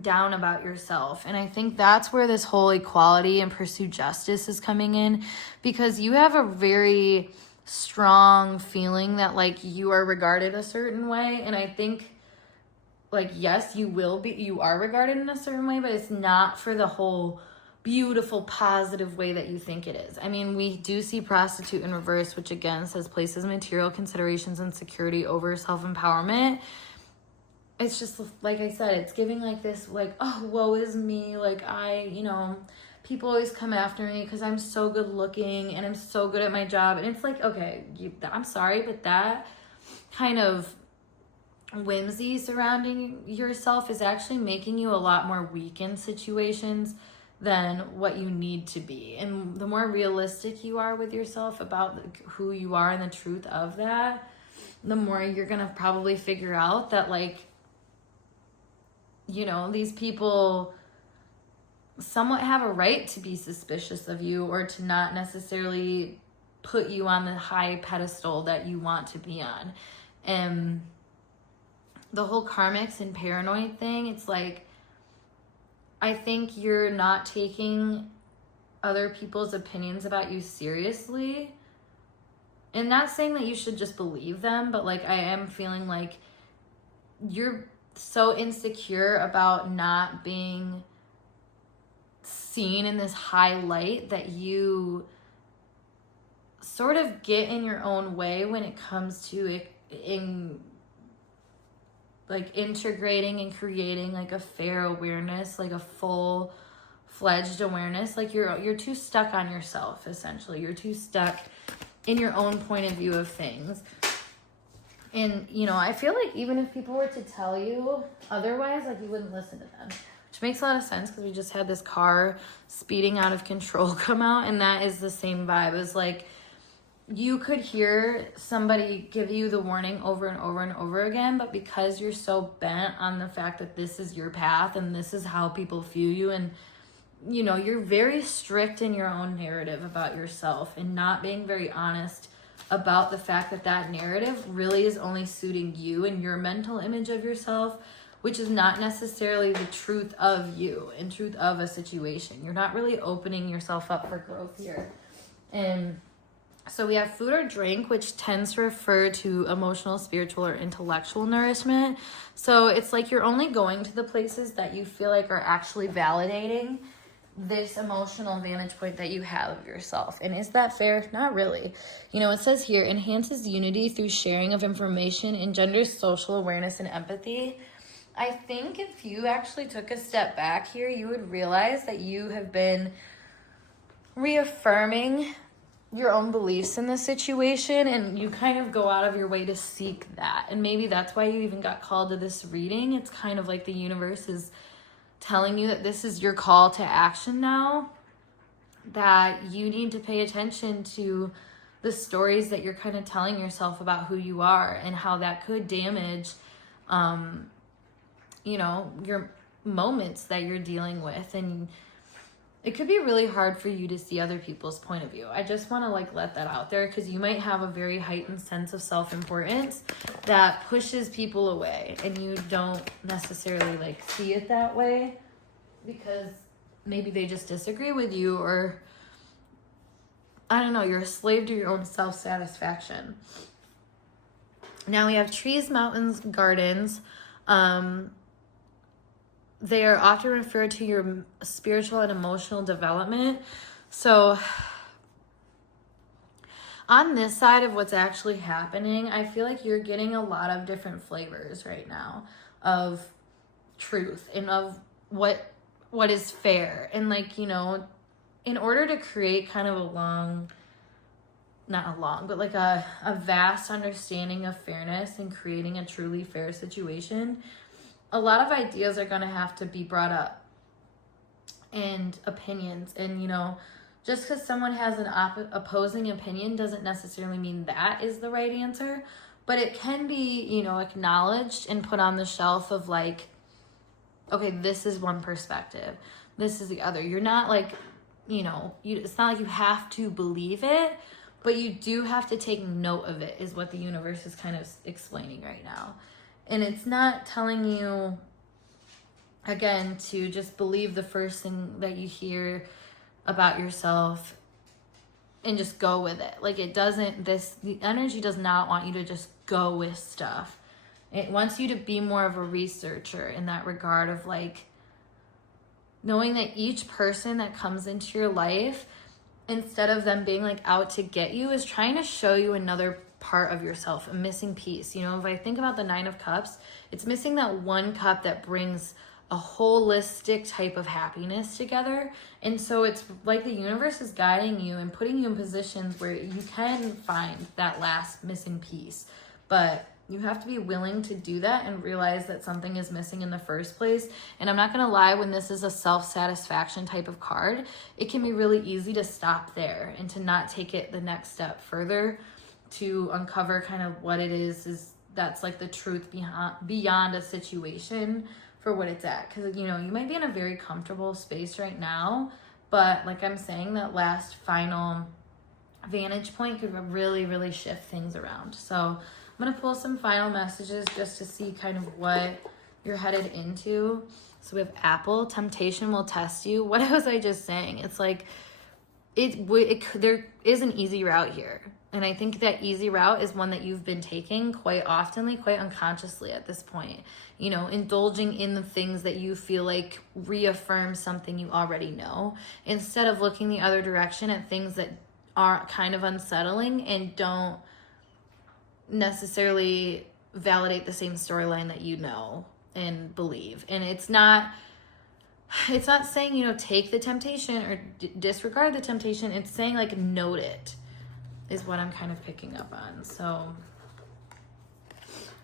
down about yourself, and I think that's where this whole equality and pursue justice is coming in, because you have a very strong feeling that like you are regarded a certain way. And I think, like, yes, you are regarded in a certain way, but it's not for the whole beautiful, positive way that you think it is. I mean, we do see prostitute in reverse, which again says places material considerations and security over self-empowerment. It's just, like I said, it's giving like this, like, oh, woe is me. Like, people always come after me because I'm so good looking and I'm so good at my job. And it's like, okay, I'm sorry, but that kind of whimsy surrounding yourself is actually making you a lot more weak in situations than what you need to be. And the more realistic you are with yourself about who you are and the truth of that, the more you're gonna probably figure out that, like, these people somewhat have a right to be suspicious of you, or to not necessarily put you on the high pedestal that you want to be on. And the whole karmics and paranoid thing, it's like, I think you're not taking other people's opinions about you seriously. And not saying that you should just believe them, but like, I am feeling like you're so insecure about not being seen in this high light that you sort of get in your own way when it comes to it, like integrating and creating like a fair awareness, like a full-fledged awareness. Like, you're too stuck on yourself, essentially. You're too stuck in your own point of view of things. And, I feel like even if people were to tell you otherwise, like, you wouldn't listen to them. Which makes a lot of sense, because we just had this car speeding out of control come out, and that is the same vibe. It's like, you could hear somebody give you the warning over and over and over again, but because you're so bent on the fact that this is your path and this is how people view you, and you're very strict in your own narrative about yourself, and not being very honest about the fact that that narrative really is only suiting you and your mental image of yourself, which is not necessarily the truth of you and truth of a situation. You're not really opening yourself up for growth here. And so we have food or drink, which tends to refer to emotional, spiritual, or intellectual nourishment. So it's like you're only going to the places that you feel like are actually validating this emotional vantage point that you have of yourself. And is that fair? Not really. It says here, enhances unity through sharing of information, engenders social awareness and empathy. I think if you actually took a step back here, you would realize that you have been reaffirming your own beliefs in this situation, and you kind of go out of your way to seek that. And maybe that's why you even got called to this reading. It's kind of like the universe is telling you that this is your call to action now, that you need to pay attention to the stories that you're kind of telling yourself about who you are, and how that could damage your moments that you're dealing with. And it could be really hard for you to see other people's point of view. I just want to let that out there, because you might have a very heightened sense of self-importance that pushes people away, and you don't necessarily see it that way because maybe they just disagree with you, or I don't know, you're a slave to your own self-satisfaction. Now we have trees, mountains, gardens. They are often referred to your spiritual and emotional development. So on this side of what's actually happening, I feel like you're getting a lot of different flavors right now of truth and of what is fair. And in order to create kind of a long not a long, but like a vast understanding of fairness and creating a truly fair situation, a lot of ideas are going to have to be brought up and opinions. And, you know, just because someone has an opposing opinion doesn't necessarily mean that is the right answer, but it can be, you know, acknowledged and put on the shelf of like, okay, this is one perspective, this is the other. You're not like, you know, it's not like you have to believe it, but you do have to take note of it, is what the universe is kind of explaining right now. And it's not telling you, again, to just believe the first thing that you hear about yourself and just go with it. Like, it doesn't, the energy does not want you to just go with stuff. It wants you to be more of a researcher in that regard of like, knowing that each person that comes into your life, instead of them being like out to get you, is trying to show you another part of yourself, a missing piece. You know, if I think about the 9 of Cups, it's missing that one cup that brings a holistic type of happiness together. And so it's like the universe is guiding you and putting you in positions where you can find that last missing piece. But you have to be willing to do that and realize that something is missing in the first place. And I'm not going to lie, when this is a self-satisfaction type of card, it can be really easy to stop there and to not take it the next step further to uncover kind of what it is that's like the truth beyond a situation for what it's at. Because, you know, you might be in a very comfortable space right now, but like I'm saying, that last final vantage point could really, really shift things around. So I'm going to pull some final messages just to see kind of what you're headed into. So we have Apple, temptation will test you. What was I just saying? It's like, there is an easy route here. And I think that easy route is one that you've been taking quite oftenly, quite unconsciously at this point. You know, indulging in the things that you feel like reaffirm something you already know, instead of looking the other direction at things that are kind of unsettling and don't necessarily validate the same storyline that you know and believe. And it's not saying, you know, take the temptation or disregard the temptation. It's saying like note it, is what I'm kind of picking up on. So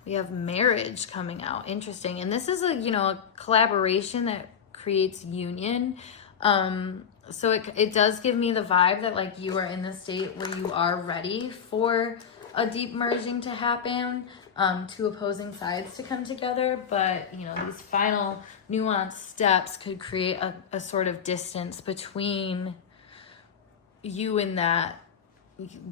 we have marriage coming out. Interesting. And this is a collaboration that creates union. So it does give me the vibe that like you are in the state where you are ready for a deep merging to happen, two opposing sides to come together. But, you know, these final nuanced steps could create a sort of distance between you and that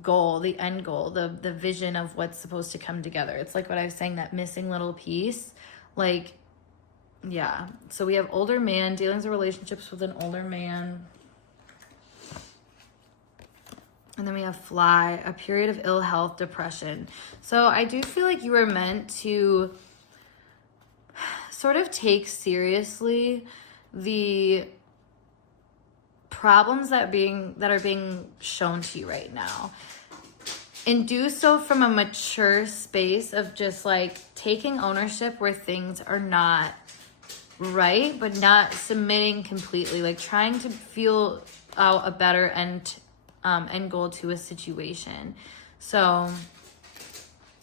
goal, the end goal, the vision of what's supposed to come together. It's like what I was saying, that missing little piece. Like, yeah. So we have older man, dealings with relationships with an older man. And then we have fly, a period of ill health, depression. So I do feel like you are meant to sort of take seriously the problems that are being shown to you right now, and do so from a mature space of just like taking ownership where things are not right, but not submitting completely, like trying to feel out a better end goal to a situation. So,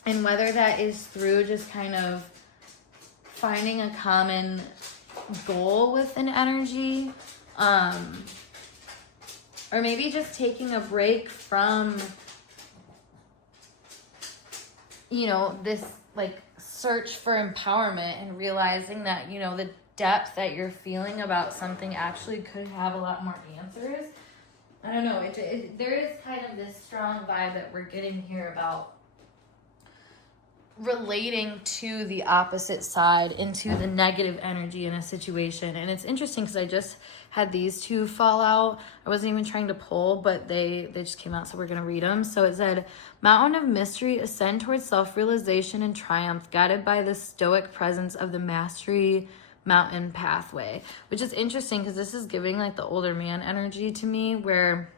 and whether that is through just kind of finding a common goal with an energy, or maybe just taking a break from, you know, this like search for empowerment, and realizing that, you know, the depth that you're feeling about something actually could have a lot more answers. I don't know. There is kind of this strong vibe that we're getting here about relating to the opposite side into the negative energy in a situation. And it's interesting because I just had these two fall out. I wasn't even trying to pull, but they just came out, so we're going to read them. So it said, Mountain of Mystery, ascend towards self-realization and triumph, guided by the stoic presence of the Mastery Mountain pathway. Which is interesting because this is giving like the older man energy to me, where,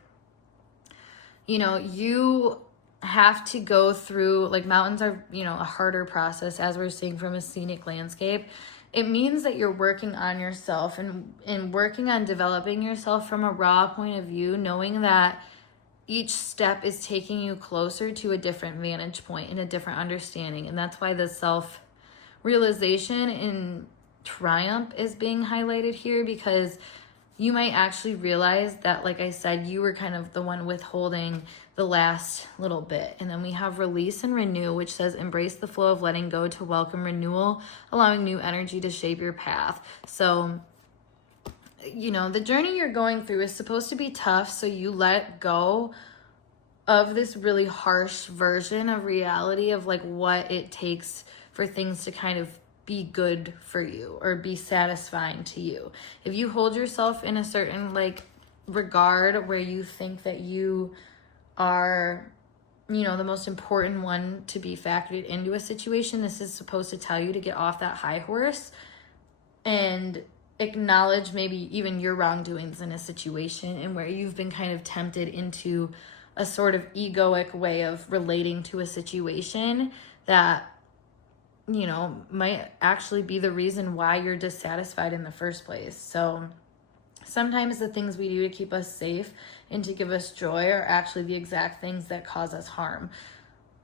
you know, you have to go through, like, mountains are, you know, a harder process, as we're seeing from a scenic landscape. It means that you're working on yourself and working on developing yourself from a raw point of view, knowing that each step is taking you closer to a different vantage point and a different understanding. And that's why the self-realization and triumph is being highlighted here, because you might actually realize that, like I said, you were kind of the one withholding the last little bit. And then we have release and renew, which says embrace the flow of letting go to welcome renewal, allowing new energy to shape your path. So, you know, the journey you're going through is supposed to be tough, so you let go of this really harsh version of reality of like what it takes for things to kind of be good for you or be satisfying to you. If you hold yourself in a certain like regard where you think that you are, you know, the most important one to be factored into a situation, this is supposed to tell you to get off that high horse and acknowledge maybe even your wrongdoings in a situation, and where you've been kind of tempted into a sort of egoic way of relating to a situation that, you know, might actually be the reason why you're dissatisfied in the first place. So sometimes the things we do to keep us safe and to give us joy are actually the exact things that cause us harm.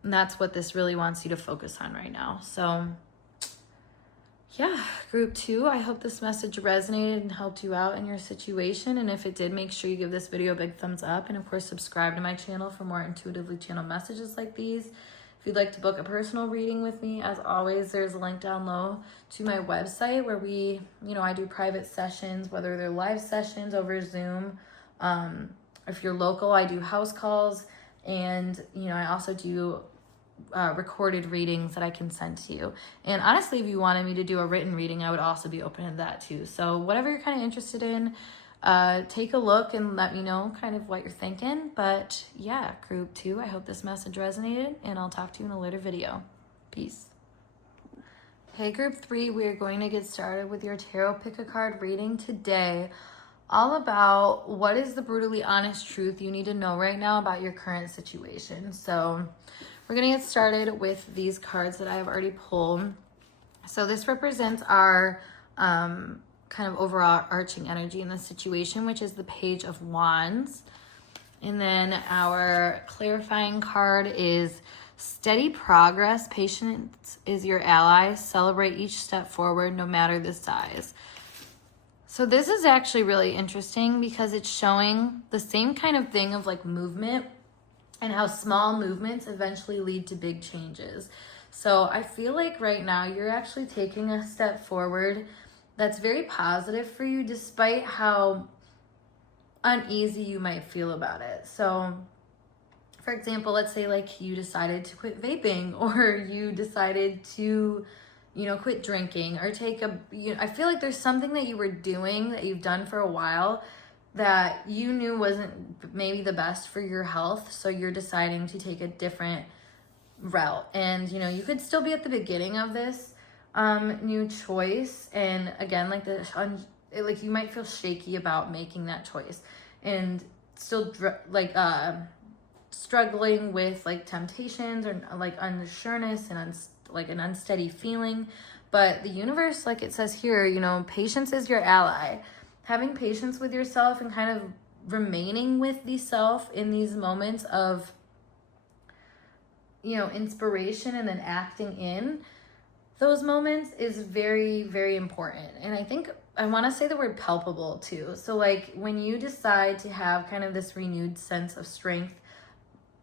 And that's what this really wants you to focus on right now. So yeah, group 2, I hope this message resonated and helped you out in your situation. And if it did, make sure you give this video a big thumbs up. And of course, subscribe to my channel for more intuitively channeled messages like these. If you'd like to book a personal reading with me, as always, there's a link down low to my website where we, you know, I do private sessions, whether they're live sessions over Zoom. If you're local, I do house calls. And, you know, I also do recorded readings that I can send to you. And honestly, if you wanted me to do a written reading, I would also be open to that too. So whatever you're kind of interested in, take a look and let me know kind of what you're thinking. But yeah, group 2, I hope this message resonated, and I'll talk to you in a later video. Peace. Okay, group 3, we are going to get started with your tarot pick a card reading today, all about what is the brutally honest truth you need to know right now about your current situation. So we're going to get started with these cards that I have already pulled. So this represents our kind of overall arching energy in this situation, which is the Page of Wands. And then our clarifying card is steady progress. Patience is your ally. Celebrate each step forward, no matter the size. So this is actually really interesting because it's showing the same kind of thing of like movement, and how small movements eventually lead to big changes. So I feel like right now you're actually taking a step forward that's very positive for you, despite how uneasy you might feel about it. So for example, let's say like you decided to quit vaping, or you decided to, you know, quit drinking, or take a, I feel like there's something that you were doing that you've done for a while that you knew wasn't maybe the best for your health, so you're deciding to take a different route. And, you know, you could still be at the beginning of this new choice, and again, like like you might feel shaky about making that choice, and still struggling with like temptations or like unsureness and like an unsteady feeling. But the universe, like it says here, you know, patience is your ally. Having patience with yourself and kind of remaining with the self in these moments of, you know, inspiration and then acting in those moments is very, very important. And I think I want to say the word palpable too. So like when you decide to have kind of this renewed sense of strength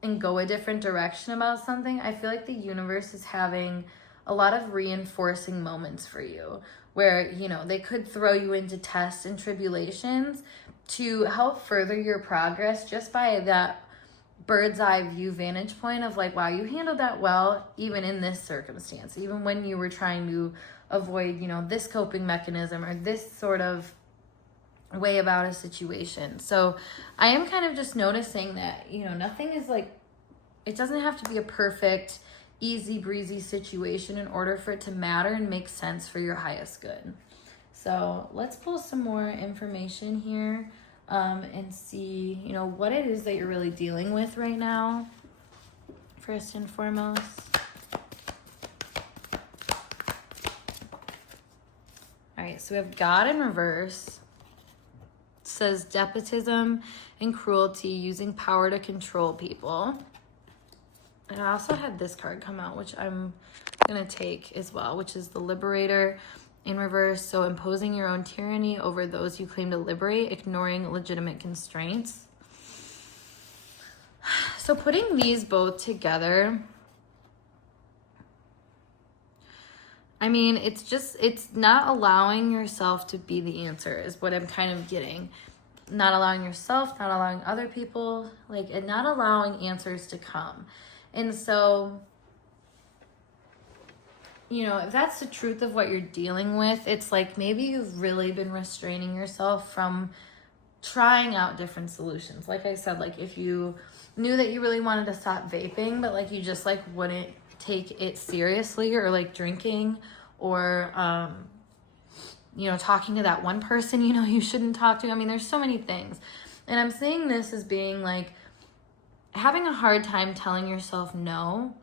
and go a different direction about something, I feel like the universe is having a lot of reinforcing moments for you, where, you know, they could throw you into tests and tribulations to help further your progress just by that bird's eye view vantage point of like, wow, you handled that well, even in this circumstance, even when you were trying to avoid, you know, this coping mechanism or this sort of way about a situation. So I am kind of just noticing that, you know, nothing is like, it doesn't have to be a perfect, easy breezy situation in order for it to matter and make sense for your highest good. So let's pull some more information here and see, you know, what it is that you're really dealing with right now, first and foremost. All right, so we have God in reverse. says despotism and cruelty, using power to control people. And I also had this card come out, which I'm going to take as well, which is the Liberator in reverse. So imposing your own tyranny over those you claim to liberate, ignoring legitimate constraints. So putting these both together, I mean, it's not allowing yourself to be the answer is what I'm kind of getting. Not allowing yourself, not allowing other people, like, and not allowing answers to come. And so, you know, if that's the truth of what you're dealing with, it's like maybe you've really been restraining yourself from trying out different solutions. Like I said, like if you knew that you really wanted to stop vaping, but like you just like wouldn't take it seriously, or like drinking, or you know, talking to that one person you know you shouldn't talk to. I mean, there's so many things. And I'm saying this as being like having a hard time telling yourself no,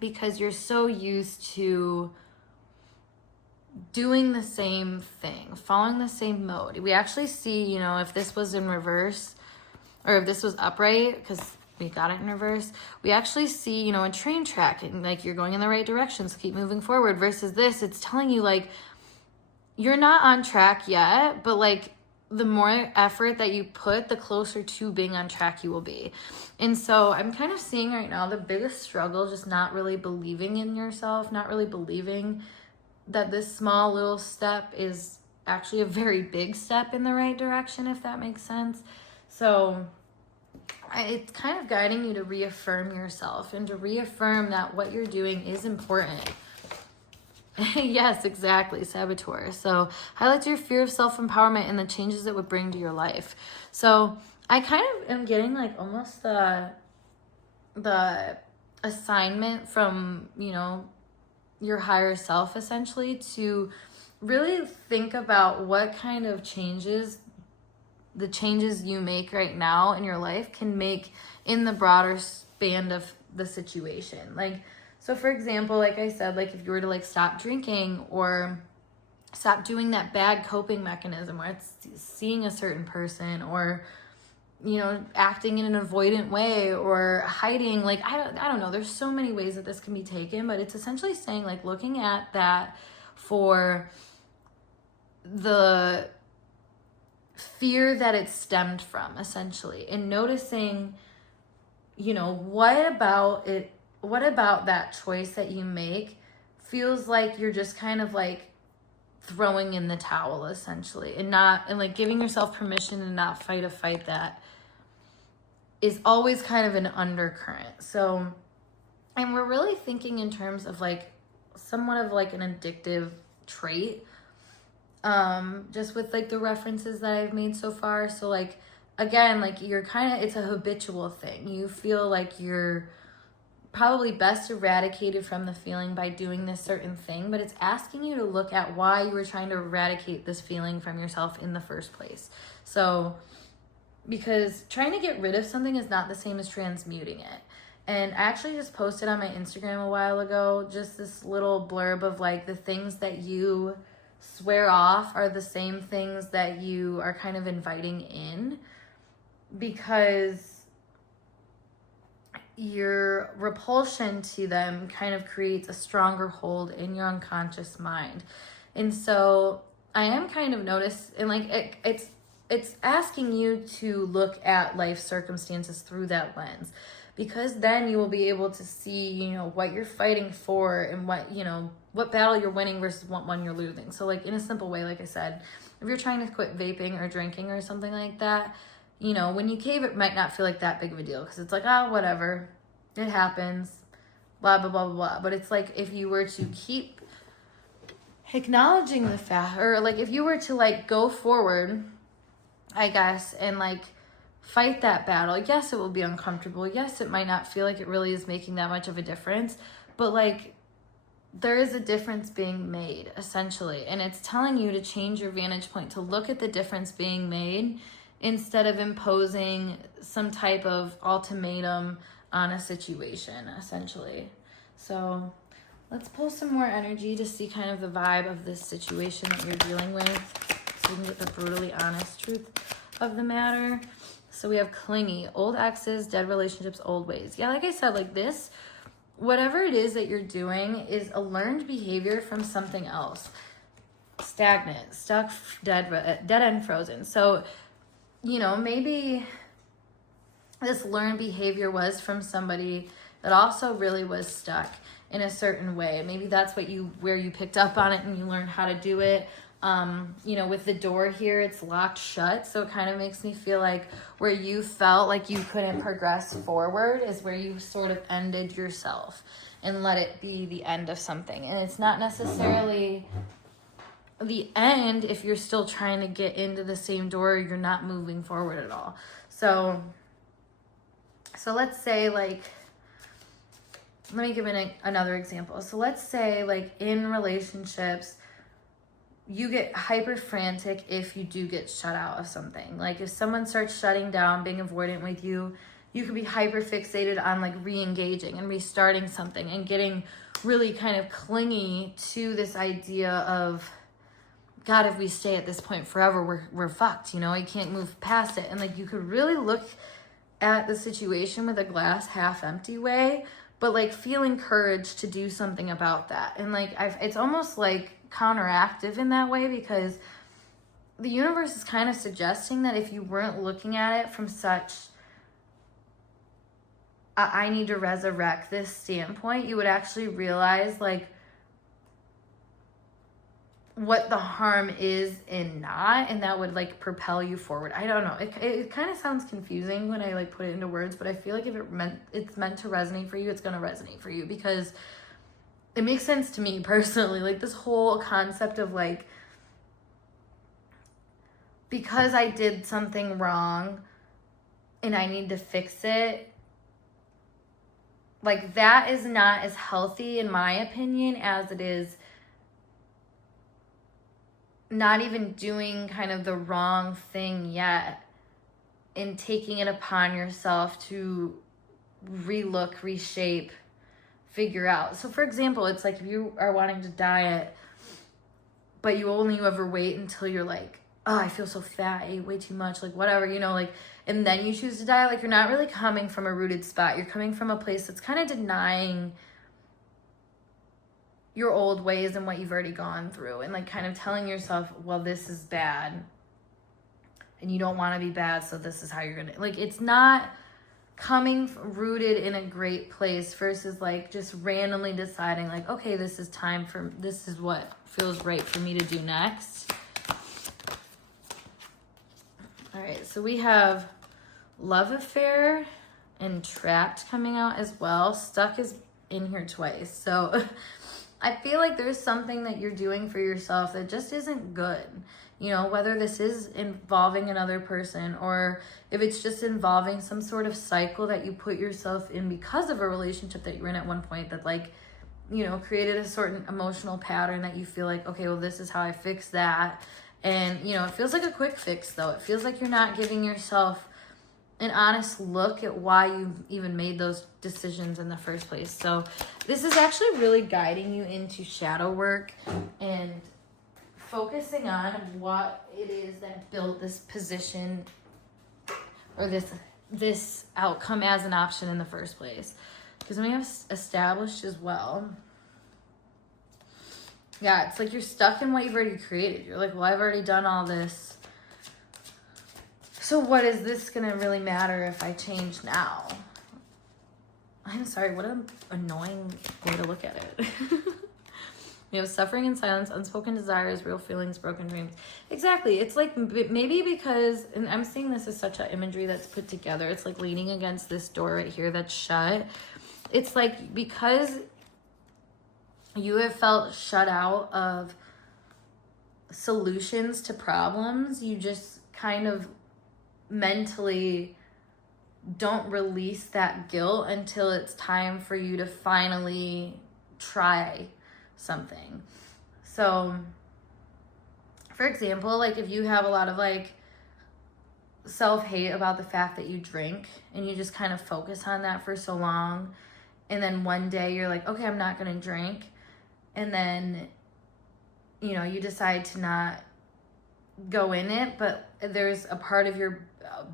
because you're so used to doing the same thing, following the same mode. We actually see, you know, if this was in reverse, or if this was upright, because we got it in reverse, we actually see, you know, a train track, and like you're going in the right direction, so keep moving forward. Versus this, it's telling you like you're not on track yet, but like the more effort that you put, the closer to being on track you will be. And so I'm kind of seeing right now the biggest struggle, just not really believing in yourself, not really believing that this small little step is actually a very big step in the right direction, if that makes sense. So it's kind of guiding you to reaffirm yourself and to reaffirm that what you're doing is important. Yes, exactly, saboteur. So highlights your fear of self-empowerment and the changes it would bring to your life. So I kind of am getting like almost the assignment from, you know, your higher self, essentially, to really think about what kind of changes, the changes you make right now in your life can make in the broader span of the situation. Like, so for example, like I said, like if you were to like stop drinking or stop doing that bad coping mechanism where it's seeing a certain person, or, you know, acting in an avoidant way, or hiding, like, I don't know, there's so many ways that this can be taken, but it's essentially saying like looking at that for the fear that it stemmed from, essentially, and noticing, you know, what about that choice that you make feels like you're just kind of like throwing in the towel, essentially, and like giving yourself permission to not fight a fight that is always kind of an undercurrent. So, and we're really thinking in terms of like somewhat of like an addictive trait, just with like the references that I've made so far. So like, again, like you're kind of, it's a habitual thing. You feel like you're probably best eradicated from the feeling by doing this certain thing, but it's asking you to look at why you were trying to eradicate this feeling from yourself in the first place. So, because trying to get rid of something is not the same as transmuting it. And I actually just posted on my Instagram a while ago just this little blurb of like the things that you swear off are the same things that you are kind of inviting in, because your repulsion to them kind of creates a stronger hold in your unconscious mind. And so I am kind of noticing, like it's asking you to look at life circumstances through that lens, because then you will be able to see, you know, what you're fighting for and what, you know, what battle you're winning versus what one you're losing. So like in a simple way, like I said, if you're trying to quit vaping or drinking or something like that, you know, when you cave, it might not feel like that big of a deal, because it's like, oh, whatever, it happens, blah, blah, blah, blah, blah. But it's like if you were to keep acknowledging the fact, or like if you were to like go forward, I guess, and like fight that battle, yes, it will be uncomfortable. Yes, it might not feel like it really is making that much of a difference, but like there is a difference being made, essentially. And it's telling you to change your vantage point, to look at the difference being made instead of imposing some type of ultimatum on a situation, essentially. So let's pull some more energy to see kind of the vibe of this situation that you're dealing with, so we can get the brutally honest truth of the matter. So we have clingy, old exes, dead relationships, old ways. Yeah, like I said, like this, whatever it is that you're doing is a learned behavior from something else. Stagnant, stuck, dead end, frozen. So, you know, maybe this learned behavior was from somebody that also really was stuck in a certain way. Maybe that's where you picked up on it and you learned how to do it. You know, with the door here, it's locked shut. So it kind of makes me feel like where you felt like you couldn't progress forward is where you sort of ended yourself and let it be the end of something. And it's not necessarily the end if you're still trying to get into the same door, you're not moving forward at all. So let's say, like, let me give another example. So let's say, like, in relationships, you get hyper frantic if you do get shut out of something. Like, if someone starts shutting down, being avoidant with you, you could be hyper fixated on, like, re-engaging and restarting something and getting really kind of clingy to this idea of, God, if we stay at this point forever, we're fucked, you know, I can't move past it. And, like, you could really look at the situation with a glass half empty way, but, like, feel encouraged to do something about that. And, like, it's almost like counteractive in that way, because the universe is kind of suggesting that if you weren't looking at it from such I need to resurrect this standpoint, you would actually realize, like, what the harm is in not, and that would, like, propel you forward. I don't know. It kind of sounds confusing when I, like, put it into words, but I feel like if it's meant to resonate for you, it's going to resonate for you, because it makes sense to me personally. Like, this whole concept of, like, because I did something wrong and I need to fix it, like, that is not as healthy, in my opinion, as it is not even doing kind of the wrong thing yet and taking it upon yourself to relook, reshape, figure out. So, for example, it's like if you are wanting to diet, but you only ever wait until you're like, oh, I feel so fat, I ate way too much, like, whatever, you know, like, and then you choose to diet, like, you're not really coming from a rooted spot. You're coming from a place that's kind of denying your old ways and what you've already gone through, and, like, kind of telling yourself, well, this is bad and you don't want to be bad, so this is how you're gonna, like, it's not coming rooted in a great place versus, like, just randomly deciding, like, okay, this is what feels right for me to do next. All right, so we have love affair and trapped coming out as well. Stuck is in here twice. So I feel like there's something that you're doing for yourself that just isn't good. You know, whether this is involving another person or if it's just involving some sort of cycle that you put yourself in because of a relationship that you were in at one point that, like, you know, created a certain emotional pattern that you feel like, okay, well, this is how I fix that. And, you know, it feels like a quick fix, though. It feels like you're not giving yourself an honest look at why you even made those decisions in the first place. So this is actually really guiding you into shadow work and focusing on what it is that built this position or this outcome as an option in the first place. Because when we have established as well, yeah, it's like you're stuck in what you've already created. You're like, well, I've already done all this. So what is this going to really matter if I change now? I'm sorry, what an annoying way to look at it. We have suffering in silence, unspoken desires, real feelings, broken dreams. Exactly. It's like maybe because, and I'm seeing this as such an imagery that's put together. It's like leaning against this door right here that's shut. It's like because you have felt shut out of solutions to problems, you just kind of mentally don't release that guilt until it's time for you to finally try something. So, for example, like if you have a lot of like self-hate about the fact that you drink and you just kind of focus on that for so long, and then one day you're like, okay, I'm not going to drink. And then, you know, you decide to not go in it, but there's a part of your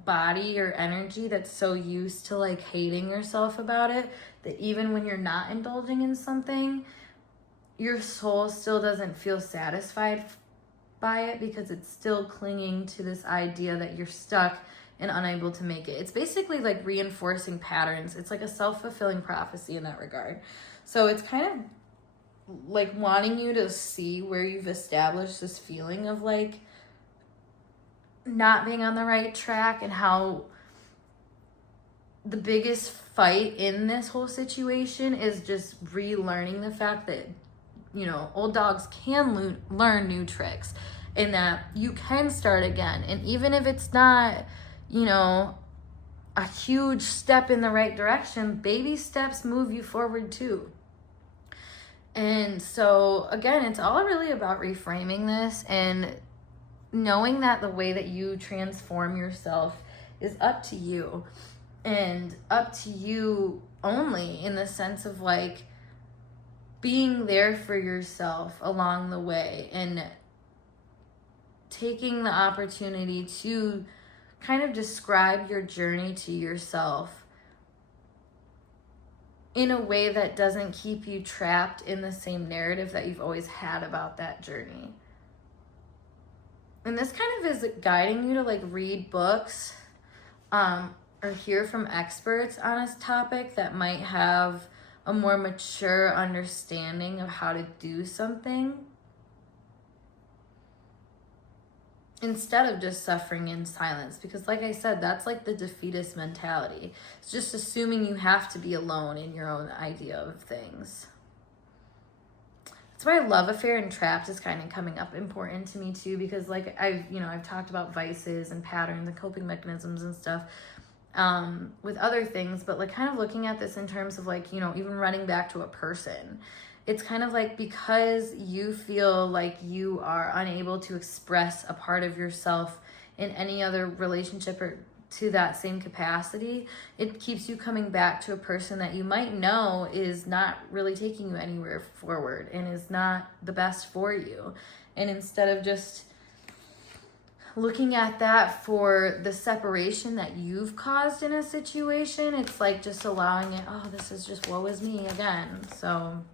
body or energy that's so used to like hating yourself about it that even when you're not indulging in something, your soul still doesn't feel satisfied by it because it's still clinging to this idea that you're stuck and unable to make it. It's basically like reinforcing patterns. It's like a self-fulfilling prophecy in that regard. So it's kind of like wanting you to see where you've established this feeling of like not being on the right track, and how the biggest fight in this whole situation is just relearning the fact that, you know, old dogs can learn new tricks, and that you can start again. And even if it's not, you know, a huge step in the right direction, baby steps move you forward too. And so again, it's all really about reframing this and knowing that the way that you transform yourself is up to you, and up to you only, in the sense of like being there for yourself along the way and taking the opportunity to kind of describe your journey to yourself in a way that doesn't keep you trapped in the same narrative that you've always had about that journey. And this kind of is guiding you to like read books or hear from experts on a topic that might have a more mature understanding of how to do something, instead of just suffering in silence. Because like I said, that's like the defeatist mentality. It's just assuming you have to be alone in your own idea of things. That's why love affair and trapped is kind of coming up important to me too, because like I've talked about vices and patterns and coping mechanisms and stuff with other things, but like kind of looking at this in terms of like, you know, even running back to a person. It's kind of like, because you feel like you are unable to express a part of yourself in any other relationship or to that same capacity, it keeps you coming back to a person that you might know is not really taking you anywhere forward and is not the best for you. And instead of just looking at that for the separation that you've caused in a situation, it's like just allowing it, oh, this is just woe is me again. So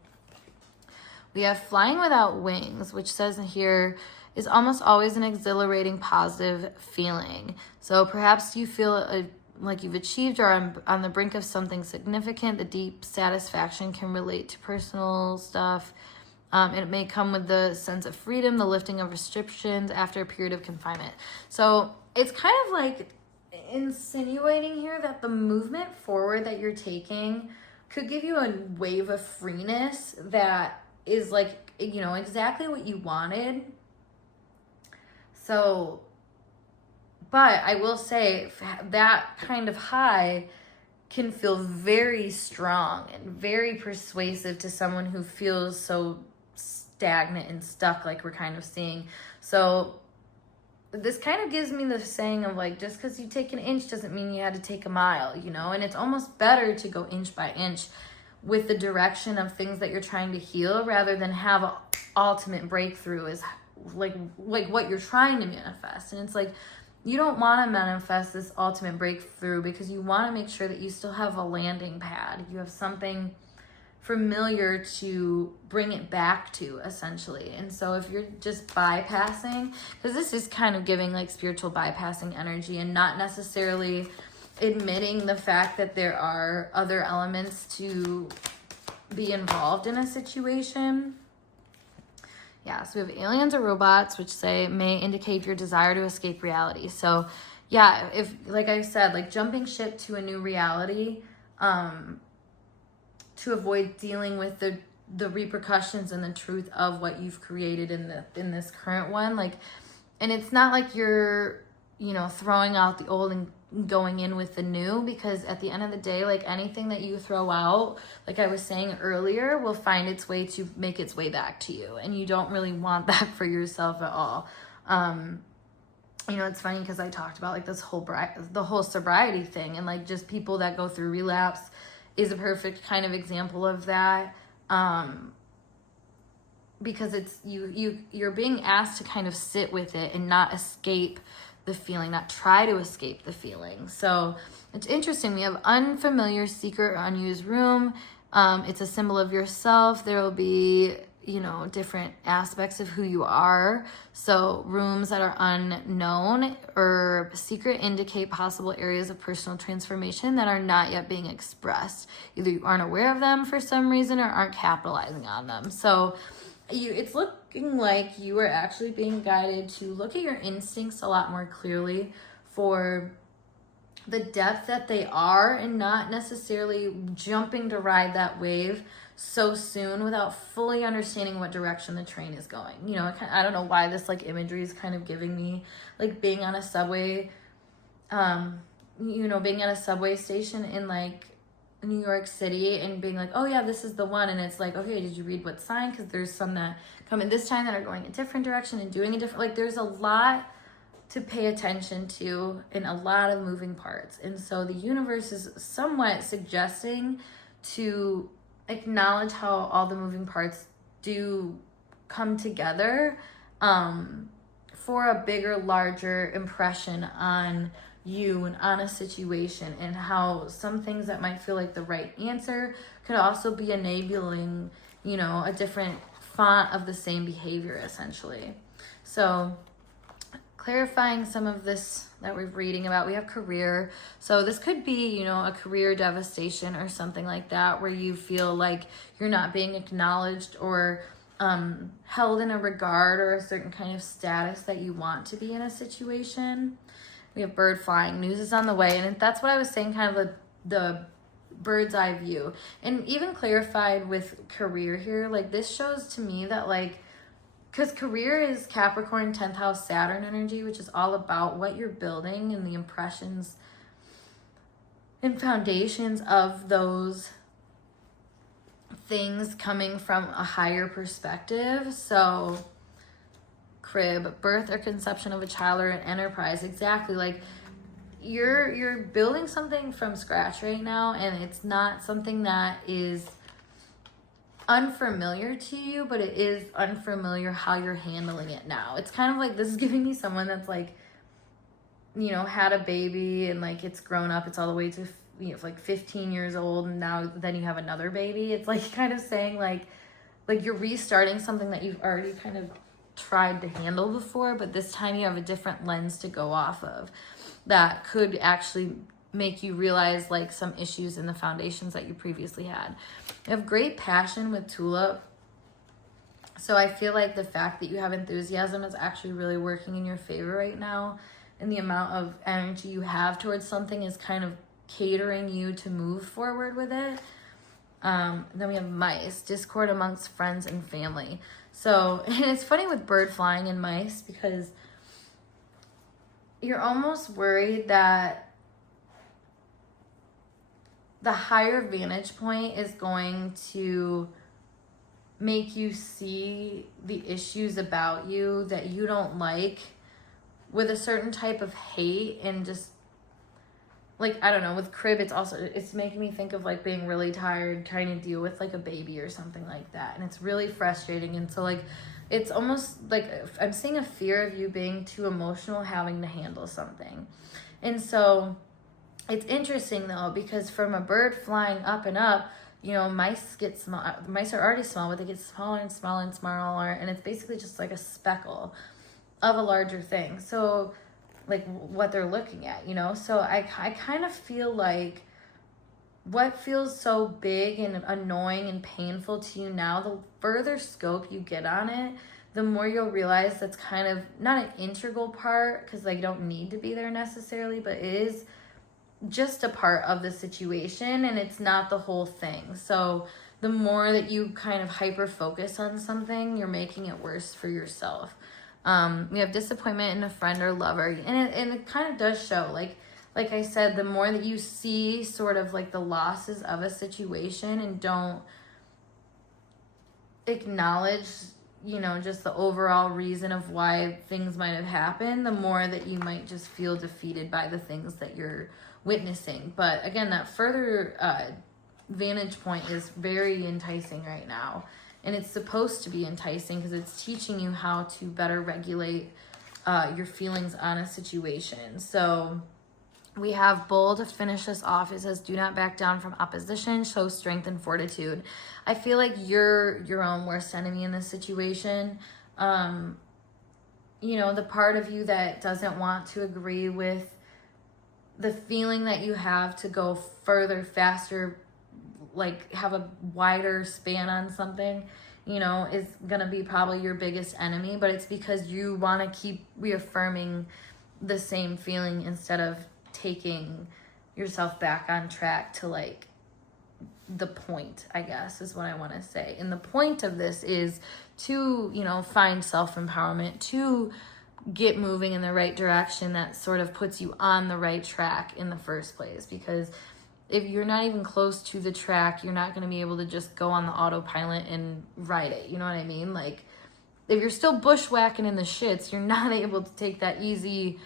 we have flying without wings, which says in here is almost always an exhilarating, positive feeling. So perhaps you feel like you've achieved or are on the brink of something significant. The deep satisfaction can relate to personal stuff. And it may come with the sense of freedom, the lifting of restrictions after a period of confinement. So it's kind of like insinuating here that the movement forward that you're taking could give you a wave of freeness that is like, you know, exactly what you wanted. So, but I will say that kind of high can feel very strong and very persuasive to someone who feels so stagnant and stuck, like we're kind of seeing. So this kind of gives me the saying of like, just because you take an inch doesn't mean you had to take a mile, you know. And it's almost better to go inch by inch with the direction of things that you're trying to heal, rather than have an ultimate breakthrough is like what you're trying to manifest. And it's like, you don't want to manifest this ultimate breakthrough because you want to make sure that you still have a landing pad. You have something familiar to bring it back to, essentially. And so if you're just bypassing, because this is kind of giving like spiritual bypassing energy and not necessarily admitting the fact that there are other elements to be involved in a situation. Yeah, so we have aliens or robots, which may indicate your desire to escape reality. So yeah, if, like I said, like jumping ship to a new reality, to avoid dealing with the repercussions and the truth of what you've created in this current one. Like, and it's not like you're, you know, throwing out the old and going in with the new, because at the end of the day, like anything that you throw out, like I was saying earlier, will find its way to make its way back to you, and you don't really want that for yourself at all. You know, it's funny because I talked about like the whole sobriety thing, and like just people that go through relapse is a perfect kind of example of that. because it's you're being asked to kind of sit with it and not escape the feeling, not try to escape the feeling. So it's interesting. We have unfamiliar, secret, or unused room. It's a symbol of yourself. There will be, you know, different aspects of who you are. So rooms that are unknown or secret indicate possible areas of personal transformation that are not yet being expressed. Either you aren't aware of them for some reason or aren't capitalizing on them. So it's looking like you are actually being guided to look at your instincts a lot more clearly for the depth that they are, and not necessarily jumping to ride that wave so soon without fully understanding what direction the train is going. You know, I don't know why this like imagery is kind of giving me like being on a subway, you know, being at a subway station in like New York City and being like, oh yeah, this is the one. And it's like, okay, did you read what sign? Because there's some that come in this time that are going a different direction and doing a different, like there's a lot to pay attention to and a lot of moving parts. And so the universe is somewhat suggesting to acknowledge how all the moving parts do come together for a bigger, larger impression on you and on a situation, and how some things that might feel like the right answer could also be enabling, you know, a different font of the same behavior essentially. So clarifying some of this that we're reading about, we have career. So this could be, you know, a career devastation or something like that, where you feel like you're not being acknowledged or held in a regard or a certain kind of status that you want to be in a situation. We have bird flying, news is on the way. And that's what I was saying, kind of the bird's eye view. And even clarified with career here, like this shows to me that like, because career is Capricorn 10th house Saturn energy, which is all about what you're building and the impressions and foundations of those things coming from a higher perspective. So crib, birth or conception of a child or an enterprise. Exactly. Like you're building something from scratch right now, and it's not something that is unfamiliar to you, but it is unfamiliar how you're handling it now. It's kind of like, this is giving me someone that's like, you know, had a baby and like it's grown up, it's all the way to, you know, like 15 years old, and now then you have another baby. It's like kind of saying like you're restarting something that you've already kind of tried to handle before, but this time you have a different lens to go off of that could actually make you realize like some issues in the foundations that you previously had. You have great passion with tulip. So I feel like the fact that you have enthusiasm is actually really working in your favor right now. And the amount of energy you have towards something is kind of catering you to move forward with it. Then we have mice, discord amongst friends and family. So, and it's funny with bird flying and mice, because you're almost worried that the higher vantage point is going to make you see the issues about you that you don't like with a certain type of hate, and just like, I don't know, with crib, it's making me think of like being really tired trying to deal with like a baby or something like that. And it's really frustrating. And so like, it's almost like I'm seeing a fear of you being too emotional, having to handle something. And so it's interesting though, because from a bird flying up and up, you know, mice get small. Mice are already small, but they get smaller and smaller and smaller. And it's basically just like a speckle of a larger thing. So like what they're looking at, you know? So I kind of feel like what feels so big and annoying and painful to you now, the further scope you get on it, the more you'll realize that's kind of not an integral part, because they don't need to be there necessarily, but it is just a part of the situation, and it's not the whole thing. So the more that you kind of hyper focus on something, you're making it worse for yourself. We have disappointment in a friend or lover, and it kind of does show, like I said, the more that you see sort of like the losses of a situation and don't acknowledge, you know, just the overall reason of why things might have happened, the more that you might just feel defeated by the things that you're witnessing. But again, that further vantage point is very enticing right now. And it's supposed to be enticing because it's teaching you how to better regulate your feelings on a situation. So we have bold to finish this off. It says, do not back down from opposition, show strength and fortitude. I feel like you're your own worst enemy in this situation. You know, the part of you that doesn't want to agree with the feeling that you have to go further, faster, like have a wider span on something, you know, is going to be probably your biggest enemy. But it's because you want to keep reaffirming the same feeling instead of taking yourself back on track to like the point, I guess is what I want to say. And the point of this is to, you know, find self-empowerment, to get moving in the right direction that sort of puts you on the right track in the first place. Because if you're not even close to the track, you're not going to be able to just go on the autopilot and ride it. You know what I mean? Like, if you're still bushwhacking in the shits, you're not able to take that easy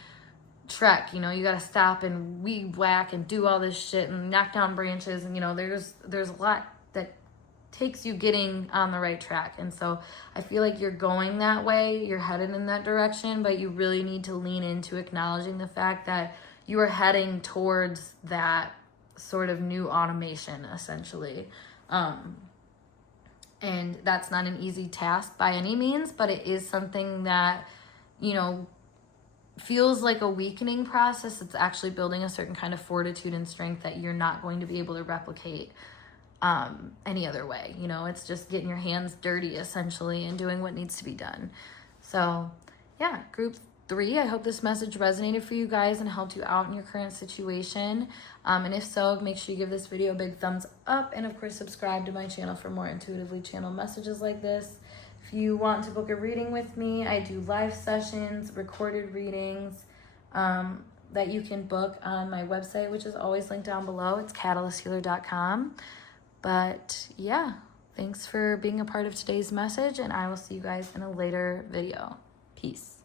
trek. You know, you got to stop and weed whack and do all this shit and knock down branches. And, you know, there's a lot that takes you getting on the right track. And so I feel like you're going that way, you're headed in that direction, but you really need to lean into acknowledging the fact that you are heading towards that sort of new automation, essentially. And that's not an easy task by any means, but it is something that, you know, feels like a weakening process. It's actually building a certain kind of fortitude and strength that you're not going to be able to replicate any other way. You know, it's just getting your hands dirty essentially and doing what needs to be done. So yeah, group 3, I hope this message resonated for you guys and helped you out in your current situation. And if so, make sure you give this video a big thumbs up, and of course subscribe to my channel for more intuitively channeled messages like this. If you want to book a reading with me, I do live sessions, recorded readings that you can book on my website, which is always linked down below. It's catalysthealer.com. But yeah, thanks for being a part of today's message, and I will see you guys in a later video. Peace.